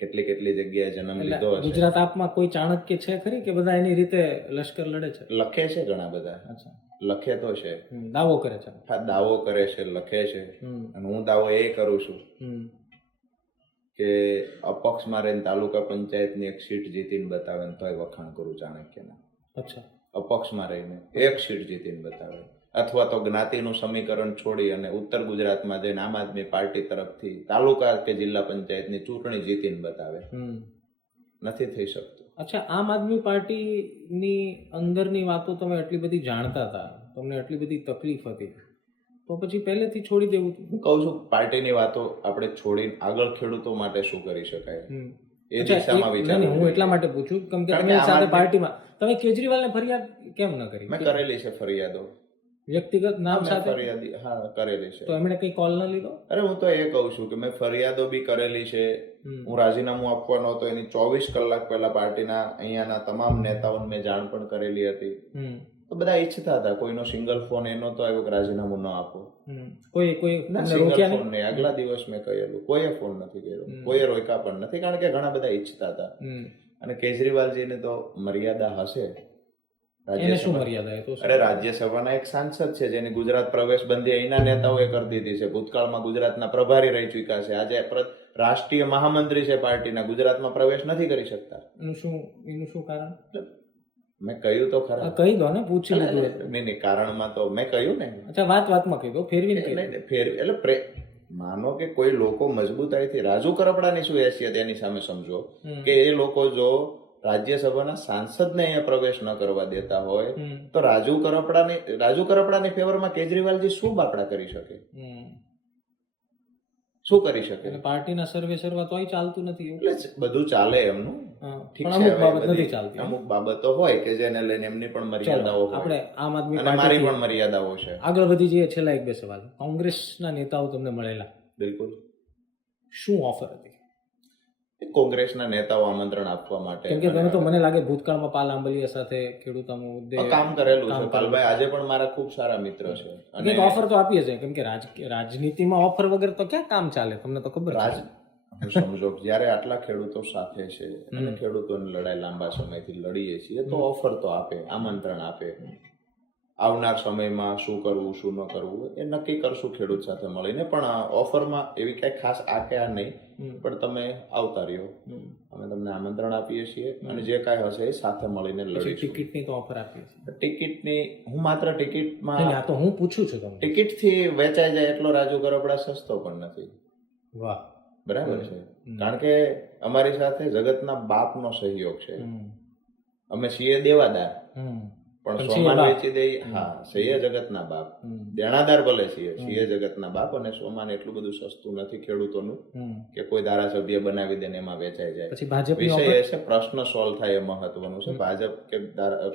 કેટલી જગ્યાએ જન્મ લીધો હશે. ગુજરાત આપમાં કોઈ ચાણક્ય છે ખરી કે બધા એની રીતે લશ્કર લડે છે? લખે છે ઘણા બધા. અચ્છા, લખે તો છે, દાવો કરે છે. હા, દાવો કરે છે, લખે છે. અને હું દાવો એ કરું છું કે અપક્ષમાં રહીને તાલુકા પંચાયતની એક સીટ જીતીને બતાવે ને તોય વખાણ કરું ચાણક્યના. અચ્છા, અપક્ષમાં રહીને એક સીટ જીતીને બતાવે, અથવા તો જ્ઞાતિનું સમીકરણ છોડી અને ઉત્તર ગુજરાતમાં જઈને આમ આદમી પાર્ટી તરફથી તાલુકા કે જિલ્લા પંચાયતની ચૂંટણી જીતીને બતાવે. નથી થઈ શકતું. અચ્છા, આમ આદમી પાર્ટીની અંદરની વાતો તમે એટલી બધી જાણતા હતા, તમને એટલી બધી તકલીફ હતી, તો પછી પહેલેથી છોડી દેવું હતું? હું કહું છું, પાર્ટીની વાતો આપણે છોડીને આગળ ખેડૂતો માટે શું કરી શકાય એ દિશામાં વિચાર. હું એટલા માટે પૂછું કેમ કે તમે સાથે પાર્ટીમાં તમે કેજરીવાલને ફરિયાદ કેમ ન કરી? મેં કરેલી છે ફરિયાદો, વ્યક્તિગત નામ સાથે ફરિયાદી. હા, કરેલી છે. તો એમણે કઈ કોલ ન લીધો? અરે હું તો એ કહું છું કે મેં ફરિયાદો બી કરેલી છે. હું રાજીનામું આપવાનો હતો એની 24 કલાક પહેલા પાર્ટીના અહીંયાના તમામ નેતાઓને મેં જાણ પણ કરેલી હતી. તો બધા ઈચ્છતા હતા, કોઈનો સિંગલ ફોન એનો તો આવ્યો કે રાજીનામું ન આપો. કોઈ સિંગલ ફોન નહીં. આગલા દિવસ મેં કહેલું, કોઈએ ફોન નથી કર્યો, કોઈએ રોક્યા પણ નથી, કારણ કે ઘણા બધા ઈચ્છતા હતા. અને કેજરીવાલજીને તો મર્યાદા હશે. અરે રાજ્યસભાના એક સાંસદ છે જેની ગુજરાત પ્રવેશ બંધી અહીંના નેતાઓએ કરી દીધી છે. ભૂતકાળમાં ગુજરાતના પ્રભારી રહી ચુક્યા છે, આજે રાષ્ટ્રીય મહામંત્રી છે પાર્ટીના, ગુજરાતમાં પ્રવેશ નથી કરી શકતા. એનું શું કારણ? મેં કહ્યું તો ખરા. કહી દો ને, પૂછી લીધું. નહીં, કારણમાં તો મેં કહ્યું ને. અચ્છા, વાતમાં કહી દો, ફેરવી એટલે માનો કે કોઈ લોકો મજબૂતાઈથી, રાજુ કરપડાની શું હેસિયત એની સામે સમજો કે એ લોકો જો રાજ્યસભાના સાંસદને અહીંયા પ્રવેશ ન કરવા દેતા હોય તો રાજુ કરપડાની ફેવરમાં કેજરીવાલજી શું બાપડા કરી શકે? શું કરી શકે? પાર્ટીના સર્વે તોય ચાલતું નથી. એટલે બધું ચાલે એમનું, ઠીક છે. અમુક બાબતો હોય કે જેને લઈને એમની પણ મર્યાદાઓ હોય. આપણે આમ આદમી અને મારી પણ મર્યાદાઓ છે. આગળ વધી જઈએ. છેલ્લા 1-2 સવાલ. કોંગ્રેસના નેતાઓ તમને મળેલા? બિલકુલ. શું ઓફર હતી? કોંગ્રેસના નેતાઓ આમંત્રણ આપવા માટે, કેમ કે તમે તો મને લાગે ભૂતકાળમાં પાલ આંબલિયા સાથે ખેડૂતો મુદ્દે કામ કરેલું છે. પાલભાઈ આજે પણ મારા ખૂબ સારા મિત્ર છે. અને ઓફર તો આપીએ છે, કેમ કે રાજનીતિમાં ઓફર વગર તો ક્યાં કામ ચાલે, તમને તો ખબર છે. સમજો, જયારે આટલા ખેડૂતો સાથે છે અને ખેડૂતોની લડાઈ લાંબા સમયથી લડીએ છીએ તો ઓફર તો આપે, આમંત્રણ આપે. આવનાર સમયમાં શું કરવું શું ન કરવું એ નક્કી કરશું ખેડૂત સાથે મળીને. પણ ઓફરમાં એવી કઈ ખાસ આ કે આ નહીં, પણ તમે આવતા રહ્યો, અમે તમને આમંત્રણ આપીએ છીએ અને જે કાંઈ હશે એ સાથે મળીને લડીશું. ટિકિટની તો ઓફર આપીએ છીએ. ટિકિટની હું માત્ર ટિકિટમાં, તો હું પૂછું છું તમને, ટિકિટથી વેચાઈ જાય એટલો રાજુ કરપડા સસ્તો પણ નથી. વાહ, બરાબર છે. કારણ કે અમારી સાથે જગતના બાપનો સહયોગ છે. અમે છીએ દેવાદાર પણ સોમાન વેચી દઈએ. હા, છીએ જગતના બાપ. દેણાદાર ભલે છીએ જગતના બાપ. અને સોમાન એટલું બધું સસ્તું નથી ખેડૂતોનું કે કોઈ ધારાસભ્ય બનાવી દે ને એમાં વેચાઈ જાય. પછી ભાજપ વિષય એ છે, પ્રશ્ન સોલ્વ થાય એ મહત્વનું છે. ભાજપ કે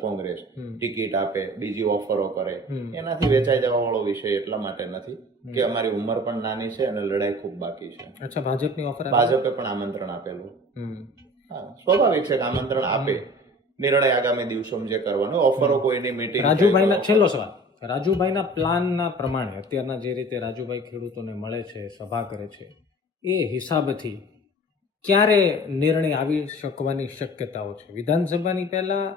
કોંગ્રેસ ટિકિટ આપે, બીજી ઓફરો કરે, એનાથી વેચાઈ જવા વાળો વિષય એટલા માટે નથી કે અમારી ઉંમર પણ નાની છે અને લડાઈ ખૂબ બાકી છે. અચ્છા, ભાજપની ઓફર? ભાજપે પણ આમંત્રણ આપેલું. હા, સ્વાભાવિક છે કે આમંત્રણ આપે. નિર્ણય આગામી દિવસોમાં જે કરવાનો. ઓફરો કોઈની મીટિંગ. રાજુભાઈના છેલ્લો સવાલ. રાજુભાઈના પ્લાનના પ્રમાણે અત્યારના જે રીતે રાજુભાઈ ખેડૂતોને મળે છે, સભા કરે છે, એ હિસાબથી ક્યારે નિર્ણય આવી શકવાની શક્યતાઓ છે? વિધાનસભાની પહેલા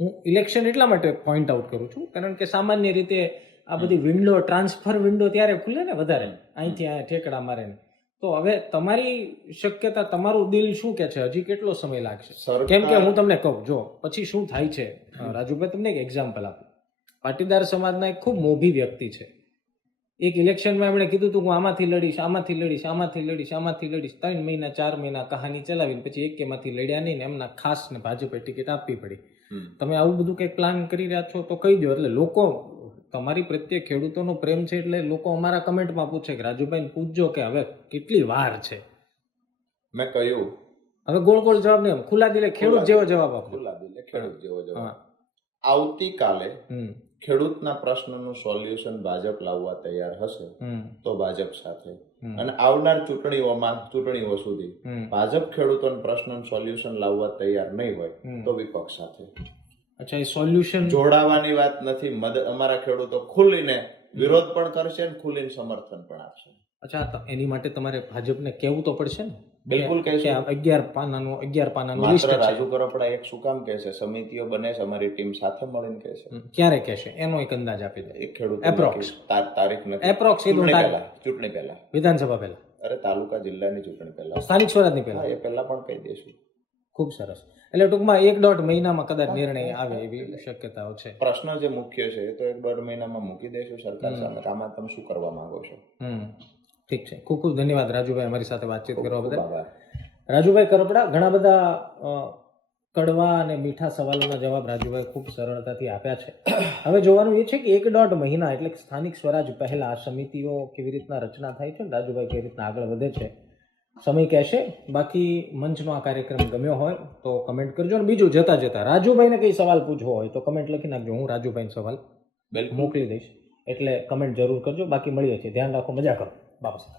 હું ઇલેક્શન એટલા માટે પોઈન્ટ આઉટ કરું છું કારણ કે સામાન્ય રીતે આ બધી વિન્ડો, ટ્રાન્સફર વિન્ડો ત્યારે ખુલે ને વધારે, અહીંથી અહીંયા ઠેકડા મારે ને. તો હવે તમારી શક્યતા, તમારું દિલ શું કે છે? હજી કેટલો સમય લાગશે? કેમ કે હું તમને કહું, જો પછી શું થાય છે રાજુભાઈ, તમને એક એક્ઝામ્પલ આપું. પાટીદાર સમાજના એક ખૂબ મોભી વ્યક્તિ છે. એક ઇલેક્શનમાં એમણે કીધું હતું હું આમાંથી લડીશ, આમાંથી લડીશ, આમાંથી લડીશ, આમાંથી લડીશ. 3 મહિના 4 મહિના કહાની ચલાવીને પછી એકેમાંથી લડ્યા નહીં ને એમના ખાસ ને ભાજપે ટિકિટ આપવી પડી. તમે આવું બધું કંઈક પ્લાન કરી રહ્યા છો તો કહી દો. એટલે લોકો, તમારી પ્રત્યે ખેડૂતોનો પ્રેમ છે એટલે લોકો અમારા કમેન્ટમાં પૂછે કે રાજુભાઈને પૂછજો કે હવે કેટલી વાર છે. મેં કહ્યું હવે ગોળ ગોળ જવાબ નહીં, ખુલ્લા દિલે ખેડૂત જેવો જવાબ આપો. ખુલ્લા દિલે ખેડૂત જેવો જવાબ. આવતીકાલે ખેડૂતના પ્રશ્નનું સોલ્યુશન ભાજપ લાવવા તૈયાર હશે તો ભાજપ સાથે, અને આવનાર ચૂંટણીઓ સુધી ભાજપ ખેડૂતોના પ્રશ્નનું સોલ્યુશન લાવવા તૈયાર નહીં હોય તો વિપક્ષ સાથે અચ્છા, એ સોલ્યુશન જોડાવાની વાત નથી. અમારા ખેડૂતો ખુલીને વિરોધ પણ કરશે અને ખુલીને સમર્થન પણ આપશે. અચ્છા, તો એની માટે તમારે ભાજપને કહેવું તો પડશે ને? બિલકુલ કહેશે. 11 પાનાનું લિસ્ટ માત્ર છે. રાજુ કરપડા એક શું કામ કહેશે? સમિતિઓ બને છે, અમારી ટીમ સાથે મળીને કહેશે. ક્યારે કહેશે એનો એક અંદાજ આપી દે. એક ખેડૂત Approx. તારીખ નથી. Approx એ તો ચૂંટણી પહેલા વિધાનસભા પહેલા, અરે તાલુકા જિલ્લાની ચૂંટણી પહેલા, સ્થાનિક સ્વરાજની પહેલા. એ પહેલા પણ કહી દઈશું. ખૂબ સરસ. એટલે ટૂંકમાં 1-1.5 મહિનામાં કદાચ નિર્ણય આવે એવી શક્યતાઓ છે. પ્રશ્ન જે મુખ્ય છે એ તો 1-1.5 મહિનામાં મૂકી દઈશું સરકાર સામે. આમાં તમે શું કરવા માંગો છો? ઠીક છે. ખૂબ ખૂબ ધન્યવાદ રાજુભાઈ, અમારી સાથે વાતચીત કરવા બદલ. આભાર. રાજુભાઈ કરપડા, ઘણા બધા કડવા અને મીઠા સવાલોના જવાબ રાજુભાઈ ખૂબ સરળતાથી આપ્યા છે. હવે જોવાનું એ છે કે 1-1.5 મહિના એટલે કે સ્થાનિક સ્વરાજ પહેલા આ સમિતિઓ કેવી રીતના રચના થાય છે, રાજુભાઈ કેવી રીતના આગળ વધે છે, સમય કહેશે. બાકી મંચનો આ કાર્યક્રમ ગમ્યો હોય તો કમેન્ટ કરજો. અને બીજું, જતા રાજુભાઈને કઈ સવાલ પૂછવો હોય તો કમેન્ટ લખી નાખજો, હું રાજુભાઈને સવાલ મોકલી દઈશ. એટલે કમેન્ટ જરૂર કરજો. બાકી મળીએ છીએ. ધ્યાન રાખો, મજા કરો. બાપા.